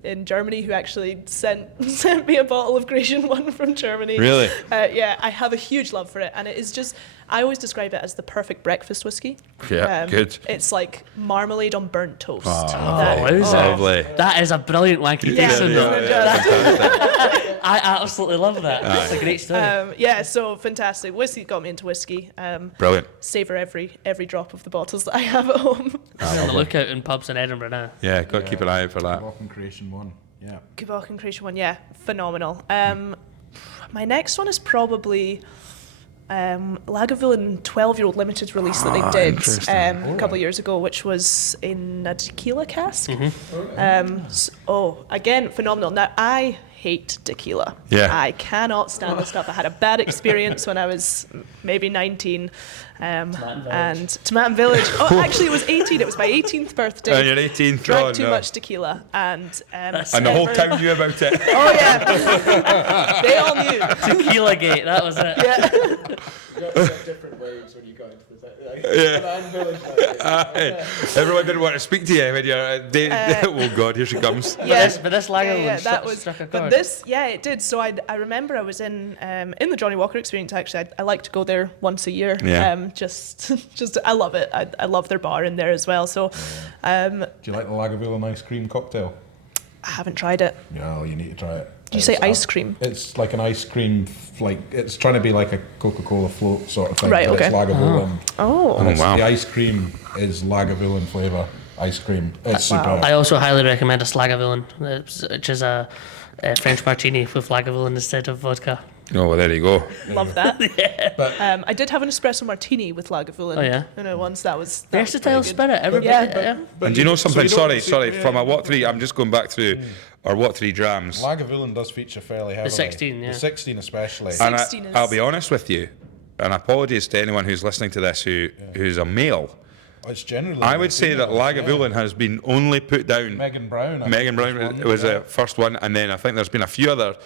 in Germany who actually sent me a bottle of Grecian one from Germany. Really? Yeah, I have a huge love for it, and it is just. I always describe it as the perfect breakfast whiskey. Yeah, good. It's like marmalade on burnt toast. Wowza. Lovely. That is a brilliant wanky Yeah. tasting note. I absolutely love that. That's a great story. Yeah, so fantastic. Whiskey got me into whiskey. Brilliant. Savour every drop of the bottles that I have at home. I'm on the lookout in pubs in Edinburgh now. Yeah, got to keep an eye out for that. Walking Creation 1. Yeah. Walking Creation 1, yeah, phenomenal. My next one is probably Lagavulin 12-year-old limited release that they did a couple of years ago, which was in a tequila cask. Again, phenomenal. Now, I hate tequila. Yeah. I cannot stand this stuff. I had a bad experience when I was maybe 19. Tomatin Village. Oh, actually, it was 18. It was my 18th birthday. Your 18th. Drank too much tequila, and the whole town knew about it. Oh yeah, they all knew. Tequila Gate, that was it. Yeah. You got different waves when you got into this. Everyone didn't want to speak to you when you're. Oh God, here she comes. Yeah, But this lager that was. struck a But chord. this, it did. So I remember I was in the Johnny Walker Experience. Actually, I like to go there once a year. Yeah. Just I love it. I love their bar in there as well. So, Do you like the Lagavulin ice cream cocktail? I haven't tried it. Yeah, you need to try it. Did you say ice cream? It's like an ice cream, like it's trying to be like a Coca-Cola float sort of thing. Right, but okay. It's Lagavulin. Oh. And wow. the ice cream is Lagavulin flavour ice cream. It's super. I also highly recommend a Lagavulin, which is a French martini with Lagavulin instead of vodka. Oh, well, there you go. Love that. But I did have an espresso martini with Lagavulin. Oh, yeah? Once that was Versatile pretty good. spirit. Everybody, Yeah. And do you know something? so you don't- Sorry. From a what three? I'm just going back through our what three drams. Lagavulin does feature fairly heavily. 16, yeah. The 16 especially. And 16 is- I'll be honest with you, and apologies to anyone who's listening to this who's a male. It's generally. I would say that Lagavulin has been only put down. Megan Brown. Megan Brown was the first one, and then I think there's been a few other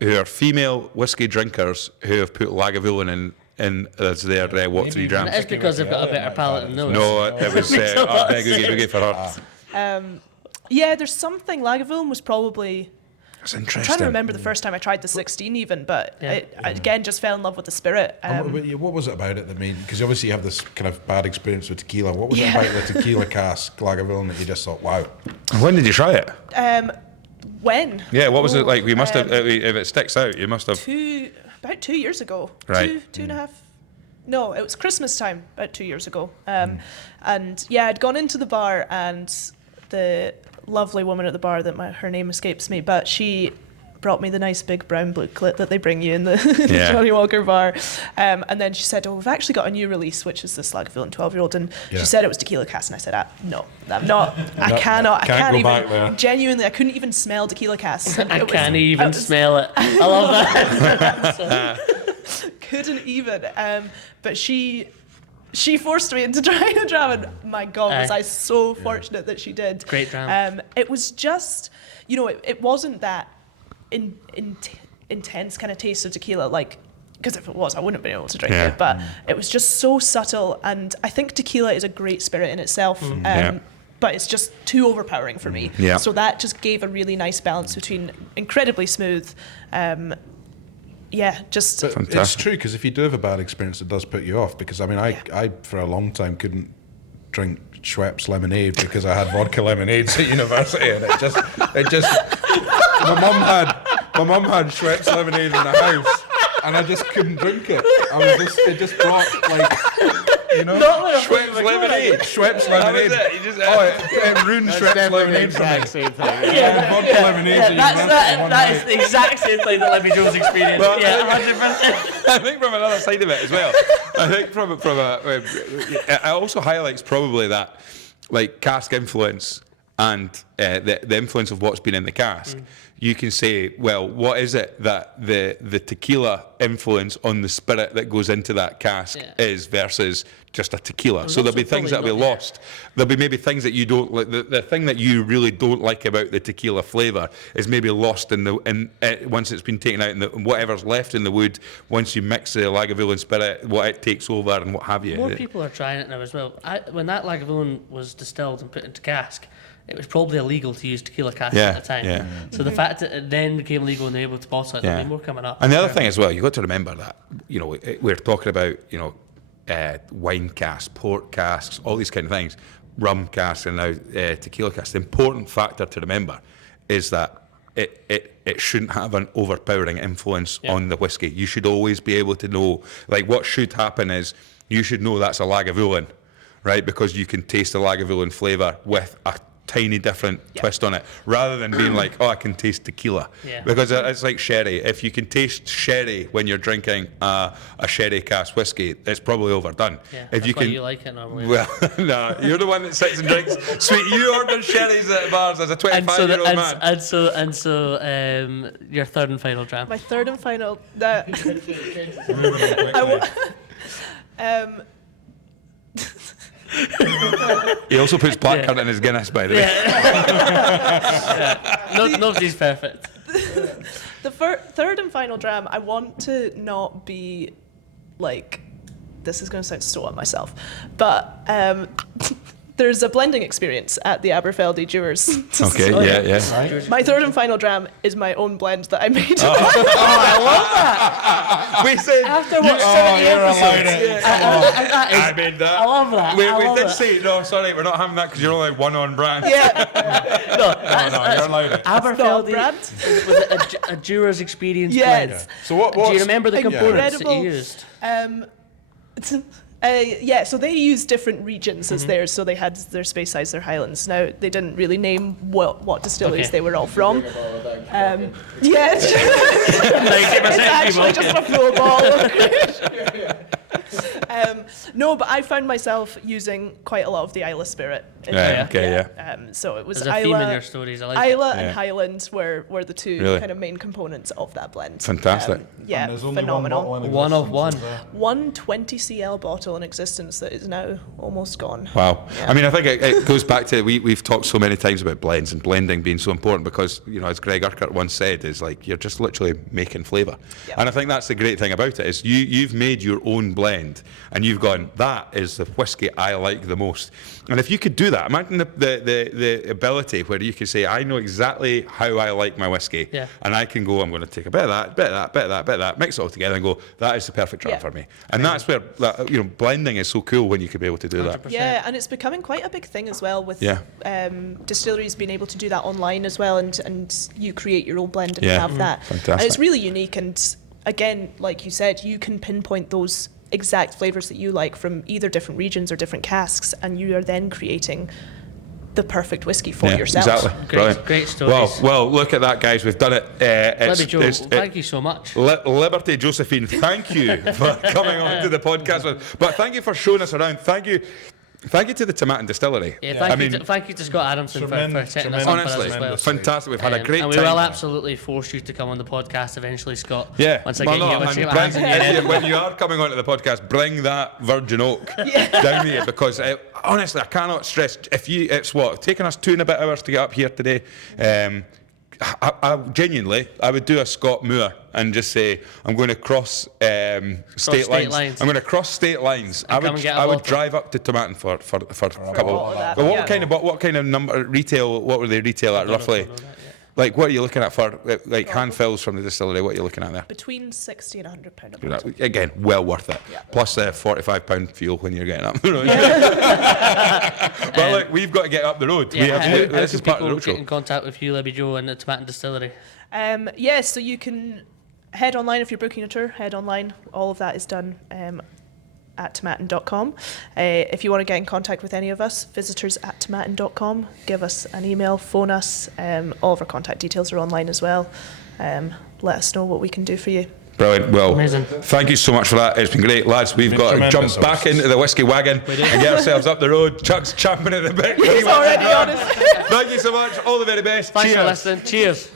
who are female whiskey drinkers who have put Lagavulin in as their what three And drams. it's because they've got a better palate than those. No, it was boogie for her. There's something. Lagavulin was probably. It's I'm interesting. trying to remember the first time I tried the 16 even, but I again just fell in love with the spirit. What was it about it that made? Because obviously you have this kind of bad experience with tequila. What was it about the tequila cask Lagavulin that you just thought, wow? When did you try it? When? Yeah, what was it like? We must have. If it sticks out, you must have. About 2 years ago. Right. Two and a half. No, it was Christmas time about 2 years ago. And I'd gone into the bar, and the lovely woman at the bar her name escapes me, but she brought me the nice big brown booklet that they bring you in the Johnny Walker bar, and then she said, we've actually got a new release, which is this Lagavulin 12-year-old, and she said it was tequila cask, and I said, no, I'm not. I can't go even back there. genuinely, I couldn't even smell tequila cask. I can't even smell it. I love that. Couldn't even. But she forced me into trying a dram, and my God, was I so fortunate that she did. Great dram. It was just, it wasn't that intense kind of taste of tequila, like, because if it was, I wouldn't have been able to drink it. But it was just so subtle, and I think tequila is a great spirit in itself. But it's just too overpowering for me. Yeah. So that just gave a really nice balance between incredibly smooth. Just But it's true, because if you do have a bad experience, it does put you off. Because I mean, I for a long time couldn't drink Schweppes lemonade because I had vodka lemonades at university, and it just my mum had Schweppes lemonade in the house, and I just couldn't drink it. It just brought Schweppes lemonade. Schweppes lemonade. It ruined Schweppes lemonade for me. Same thing. Vodka lemonade. That is the exact same thing that Levy Jones experienced. Well, 100%. I think from another side of it as well. I think from it also highlights probably that like cask influence and the influence of what's been in the cask. You can say, well, what is it that the tequila influence on the spirit that goes into that cask is versus just a tequila? So there'll be things that'll be lost. There'll be maybe things that you don't like. The thing that you really don't like about the tequila flavour is maybe lost once it's been taken out, and whatever's left in the wood once you mix the Lagavulin spirit, what it takes over and what have you. More people are trying it now as well. When that Lagavulin was distilled and put into cask, it was probably illegal to use tequila cask at the time. Yeah. So the fact that it then became legal and they were able to bottle it, there'll be more coming up. And the other thing as well, you've got to remember that, we're talking about, wine casks, port casks, all these kind of things, rum casks and now tequila casks. The important factor to remember is that it shouldn't have an overpowering influence on the whiskey. You should always be able to know, like, what should happen is you should know that's a Lagavulin, right? Because you can taste the Lagavulin flavour with a tiny different twist on it, rather than being like, oh, I can taste tequila. Because it's like sherry. If you can taste sherry when you're drinking a sherry cask whiskey, it's probably overdone. If that's you why can, you like it normally. well, no, you're the one that sits and drinks. Sweet, you order sherries at bars as a 25-year-old man. And so, your third and final dram. My third and final. He also puts blackcurrant in his Guinness, by the way. Nobody's perfect. The third and final dram, I want to not be like, this is going to sound so on myself, but there's a blending experience at the Aberfeldy Brewers. Okay, yeah. My third and final dram is my own blend that I made. I love that. We said After what, 70 episodes? I made that. I love that. We did say, no, sorry, we're not having that because you're only one on brand. Yeah. No, you're allowed it. Aberfeldy brand. was it a Juror's experience Yes. blend? So what? Do you remember the components that Incredible. you used? So they used different regions as theirs. So they had their Speyside, their Highlands. Now they didn't really name what distilleries they were all from. It's actually just a full ball. No, but I found myself using quite a lot of the Isla spirit. So it was There's a theme in Isla, your stories. I like Isla it. and Highlands were the two Really? kind of main components of that blend. Fantastic. Yeah, There's only phenomenal. One of one. 120 cl bottle in existence that is now almost gone. Wow. I mean, I think it goes back to, we've talked so many times about blends and blending being so important because, you know, as Greg Urquhart once said, is like, you're just literally making flavour. Yeah. And I think that's the great thing about it is you've made your own blend and you've gone, that is the whiskey I like the most. And if you could do that, imagine the ability where you could say, I know exactly how I like my whiskey, and I can go, I'm going to take a bit of that, bit of that, bit of that, bit of that, mix it all together and go, that is the perfect dram for me. And that's where, you know, blending is so cool when you can be able to do 100%. that. Yeah, and it's becoming quite a big thing as well with distilleries being able to do that online as well, and you create your own blend and have that. Fantastic. And it's really unique, and again, like you said, you can pinpoint those exact flavours that you like from either different regions or different casks, and you are then creating the perfect whiskey for yourself. Exactly. Great stories. Well, look at that, guys. We've done it. Libby Joe, thank you so much. Liberty Josephine, thank you for coming on to the podcast. But thank you for showing us around. Thank you to the Tomatin Distillery. Thank you to Scott Adamson for setting us up for us as well. Fantastic. We've had a great time. And we will absolutely force you to come on the podcast eventually, Scott. Yeah. Once I get you. When you are coming onto the podcast, bring that virgin oak down here because honestly, I cannot stress. It's taken us 2 and a bit hours to get up here today. I genuinely, I would do a Scott Moore and just say, I'm going to cross state lines. I'm going to cross state lines. I would drive up to Tomatin for a couple. But what kind of number retail? What were they retail at roughly? Like, what are you looking at for like hand fills from the distillery? What are you looking at there? Between £60 and £100 a bottle. Again, well worth it. Yeah. Plus £45 fuel when you're getting up. But look, we've got to get up the road. This is part of the road show. Get in contact with you, Libby Joe, and the Tomatin Distillery? So you can head online if you're booking a tour. Head online. All of that is done at tomatin.com. If you want to get in contact with any of us, visitors@tomatin.com. Give us an email, phone us. All of our contact details are online as well. Let us know what we can do for you. Brilliant. Well, amazing. Thank you so much for that. It's been great, lads. We've got to jump back into the whiskey wagon and get ourselves up the road. Chuck's champing at the bit. He's already on it. Thank you so much. All the very best. Thanks Cheers. for listening. Cheers.